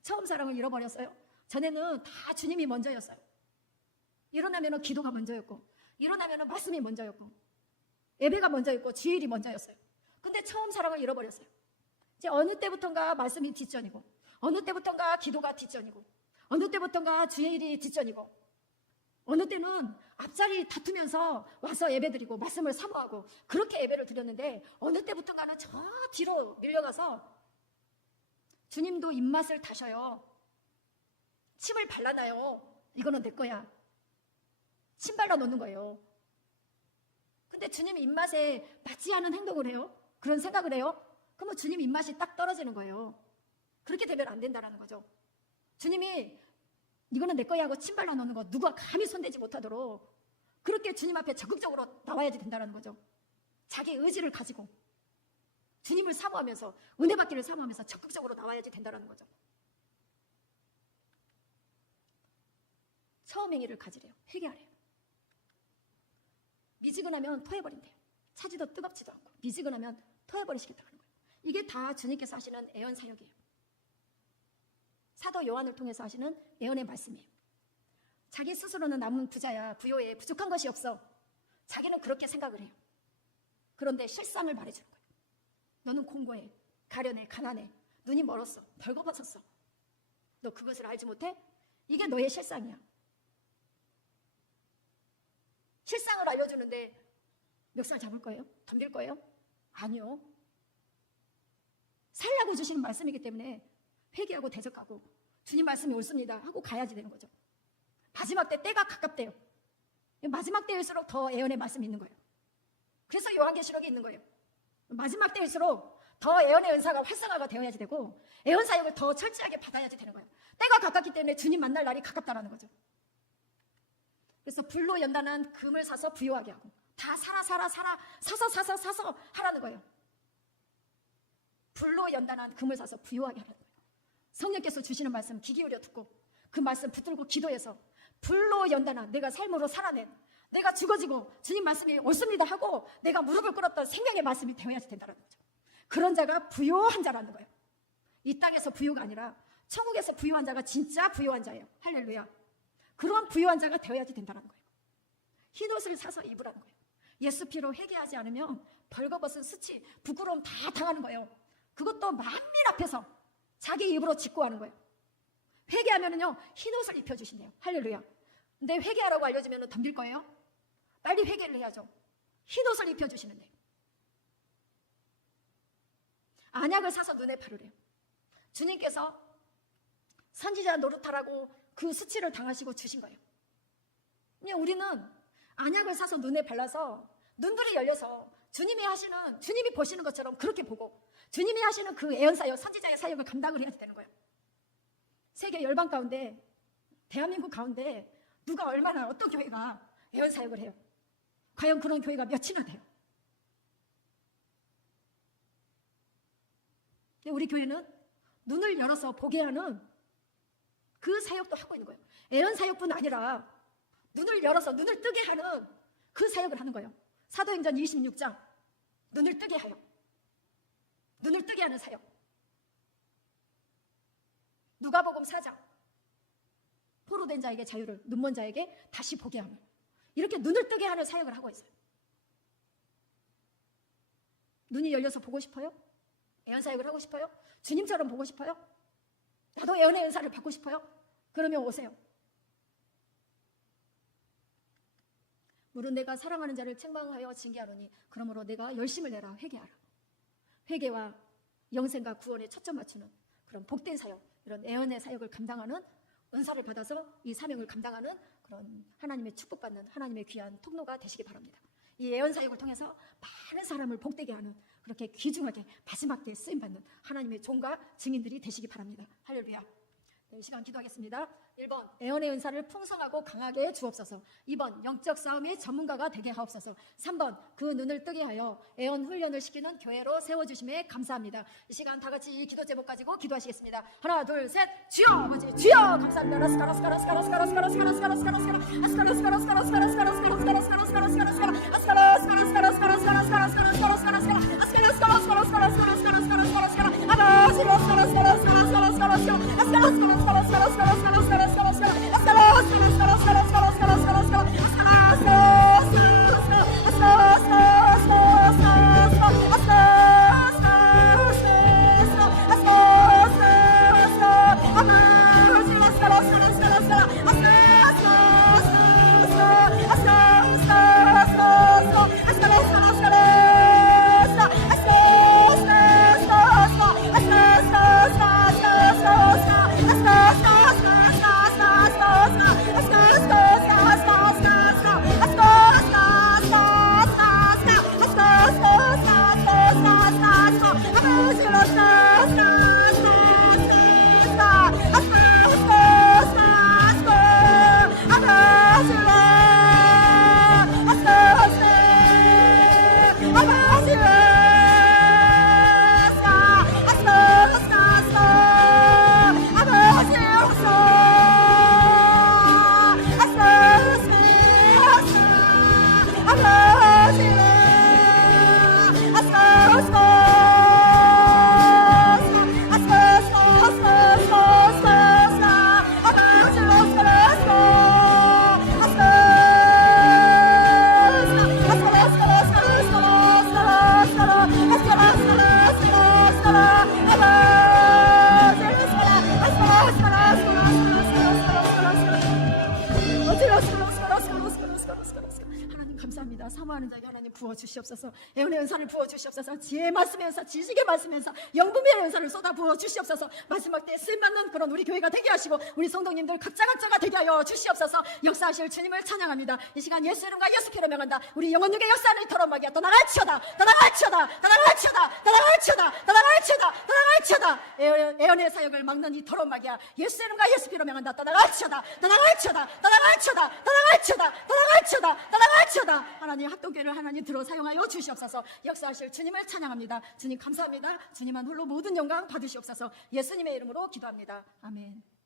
처음 사랑을 잃어버렸어요. 전에는 다 주님이 먼저였어요. 일어나면 기도가 먼저였고, 일어나면 말씀이 먼저였고, 예배가 먼저였고, 주일이 먼저였어요. 근데 처음 사랑을 잃어버렸어요. 이제 어느 때부턴가 말씀이 뒷전이고, 어느 때부턴가 기도가 뒷전이고, 어느 때부턴가 주일이 뒷전이고, 어느 때는 앞자리 다투면서 와서 예배드리고 말씀을 사모하고 그렇게 예배를 드렸는데, 어느 때부턴가는 저 뒤로 밀려가서 주님도 입맛을 다셔요. 침을 발라놔요. 이거는 내 거야. 침 발라 놓는 거예요. 근데 주님 입맛에 맞지 않은 행동을 해요. 그런 생각을 해요. 그러면 주님 입맛이 딱 떨어지는 거예요. 그렇게 되면 안 된다는 거죠. 주님이 이거는 내 거야 하고 침 발라 놓는 거 누가 감히 손대지 못하도록 그렇게 주님 앞에 적극적으로 나와야지 된다는 거죠. 자기 의지를 가지고 주님을 사모하면서, 은혜 받기를 사모하면서 적극적으로 나와야지 된다는 거죠. 처음 행위를 가지래요. 회개하래요. 미지근하면 토해버린대요. 차지도 뜨겁지도 않고 미지근하면 토해버리시겠다는 거예요. 이게 다 주님께서 하시는 예언 사역이에요. 사도 요한을 통해서 하시는 예언의 말씀이에요. 자기 스스로는 남은 부자야, 부요에 부족한 것이 없어. 자기는 그렇게 생각을 해요. 그런데 실상을 말해주는 거예요. 너는 공고해, 가련해, 가난해, 눈이 멀었어, 벌거벗었어. 너 그것을 알지 못해? 이게 너의 실상이야. 실상을 알려주는데 멱살 잡을 거예요? 덤빌 거예요? 아니요. 살라고 주시는 말씀이기 때문에 회개하고 대적하고 주님 말씀이 옳습니다 하고 가야지 되는 거죠. 마지막 때가 가깝대요. 마지막 때일수록 더 예언의 말씀이 있는 거예요. 그래서 요한계시록이 있는 거예요. 마지막 때일수록 더 예언의 은사가 활성화가 되어야지 되고 예언 사역을 더 철저하게 받아야지 되는 거예요. 때가 가깝기 때문에 주님 만날 날이 가깝다라는 거죠. 그래서 불로 연단한 금을 사서 부요하게 하고 다 사서 하라는 거예요. 불로 연단한 금을 사서 부요하게 하라는 거예요. 성령께서 주시는 말씀 귀 기울여 듣고 그 말씀 붙들고 기도해서 불로 연단한 내가 삶으로 살아낸, 내가 죽어지고 주님 말씀이 옳습니다 하고 내가 무릎을 꿇었던 생명의 말씀이 되어야지 된다는 거죠. 그런 자가 부요한 자라는 거예요. 이 땅에서 부요가 아니라 천국에서 부요한 자가 진짜 부요한 자예요. 할렐루야. 그런 부요한 자가 되어야지 된다는 거예요. 흰옷을 사서 입으라는 거예요. 예수 피로 회개하지 않으면 벌거벗은 수치, 부끄러움 다 당하는 거예요. 그것도 만민 앞에서 자기 입으로 직고하는 거예요. 회개하면은요 흰옷을 입혀주신대요. 할렐루야. 근데 회개하라고 알려주면 덤빌 거예요? 빨리 회개를 해야죠. 흰옷을 입혀주시는데 안약을 사서 눈에 바르래요. 주님께서 선지자 노릇하라고 그 수치를 당하시고 주신 거예요. 그냥 우리는 안약을 사서 눈에 발라서 눈들이 열려서 주님이 보시는 것처럼 그렇게 보고 주님이 하시는 그 예언 사역, 선지자의 사역을 감당을 해야 되는 거예요. 세계 열방 가운데, 대한민국 가운데 누가 얼마나 어떤 교회가 예언 사역을 해요? 과연 그런 교회가 몇이나 돼요? 근데 우리 교회는 눈을 열어서 보게 하는 그 사역도 하고 있는 거예요. 애언 사역뿐 아니라 눈을 열어서 눈을 뜨게 하는 그 사역을 하는 거예요. 사도행전 26장 눈을 뜨게 하여, 눈을 뜨게 하는 사역. 누가복음 4장 포로된 자에게 자유를, 눈먼 자에게 다시 보게 하며, 이렇게 눈을 뜨게 하는 사역을 하고 있어요. 눈이 열려서 보고 싶어요? 애언 사역을 하고 싶어요? 주님처럼 보고 싶어요? 나도 애언의 은사를 받고 싶어요? 그러면 오세요. 물은 내가 사랑하는 자를 책망하여 징계하노니 그러므로 내가 열심을 내라. 회개하라. 회개와 영생과 구원에 초점 맞추는 그런 복된 사역, 이런 애언의 사역을 감당하는, 은사를 받아서 이 사명을 감당하는 그런 하나님의 축복받는 하나님의 귀한 통로가 되시기 바랍니다. 이 애언 사역을 통해서 많은 사람을 복되게 하는, 그렇게 귀중하게 마지막에 쓰임받는 하나님의 종과 증인들이 되시기 바랍니다. 할렐루야. 네, 이 시간 기도하겠습니다. 1번 애언의 은사를 풍성하고 강하게 주옵소서. 2번 영적 싸움의 전문가가 되게 하옵소서. 3번 그 눈을 뜨게 하여 애언 훈련을 시키는 교회로 세워주심에 감사합니다. 이 시간 다 같이 이 기도 제목 가지고 기도하시겠습니다. 하나 둘 셋. 주여 아버지, 주여 감사합니다. 하나님 감사합니다. 사모하는 자에게 하나님 부어주시옵소서. 애언의 은사를 부어주시옵소서. 지혜의 말씀의 은사, 지식의 말씀의 은사, 영분별의 은사를 쏟아 부어주시옵소서. 마지막 때에 쓰임받는 그런 우리 교회가 되게 하시고 우리 성도님들 각자가 되게 하여 주시옵소서. 역사하실 주님을 찬양합니다. 이 시간 예수 이름과 예수 피로 명한다. 우리 영혼육의 역사를 이토록 막이야. 떠나갈지어다, 떠나갈지어다, 떠나갈지어다, 떠나갈지어다, 떠나갈지어다, 떠나갈지어다. 애언의 사역을 막는 이토록 막이야. 예수 이름과 예수 피로 명한다. 떠나갈지어다, 떠나갈지어다, 떠나갈지어다, 떠나갈지어다, 떠나갈지어다, 떠나갈지어다. 하나님 합동교회를 하나님 들어 사용하여 주시옵소서. 역사하실 주님을 찬양합니다. 주님 감사합니다. 주님만 홀로 모든 영광 받으시옵소서. 예수님의 이름으로 기도합니다. 아멘.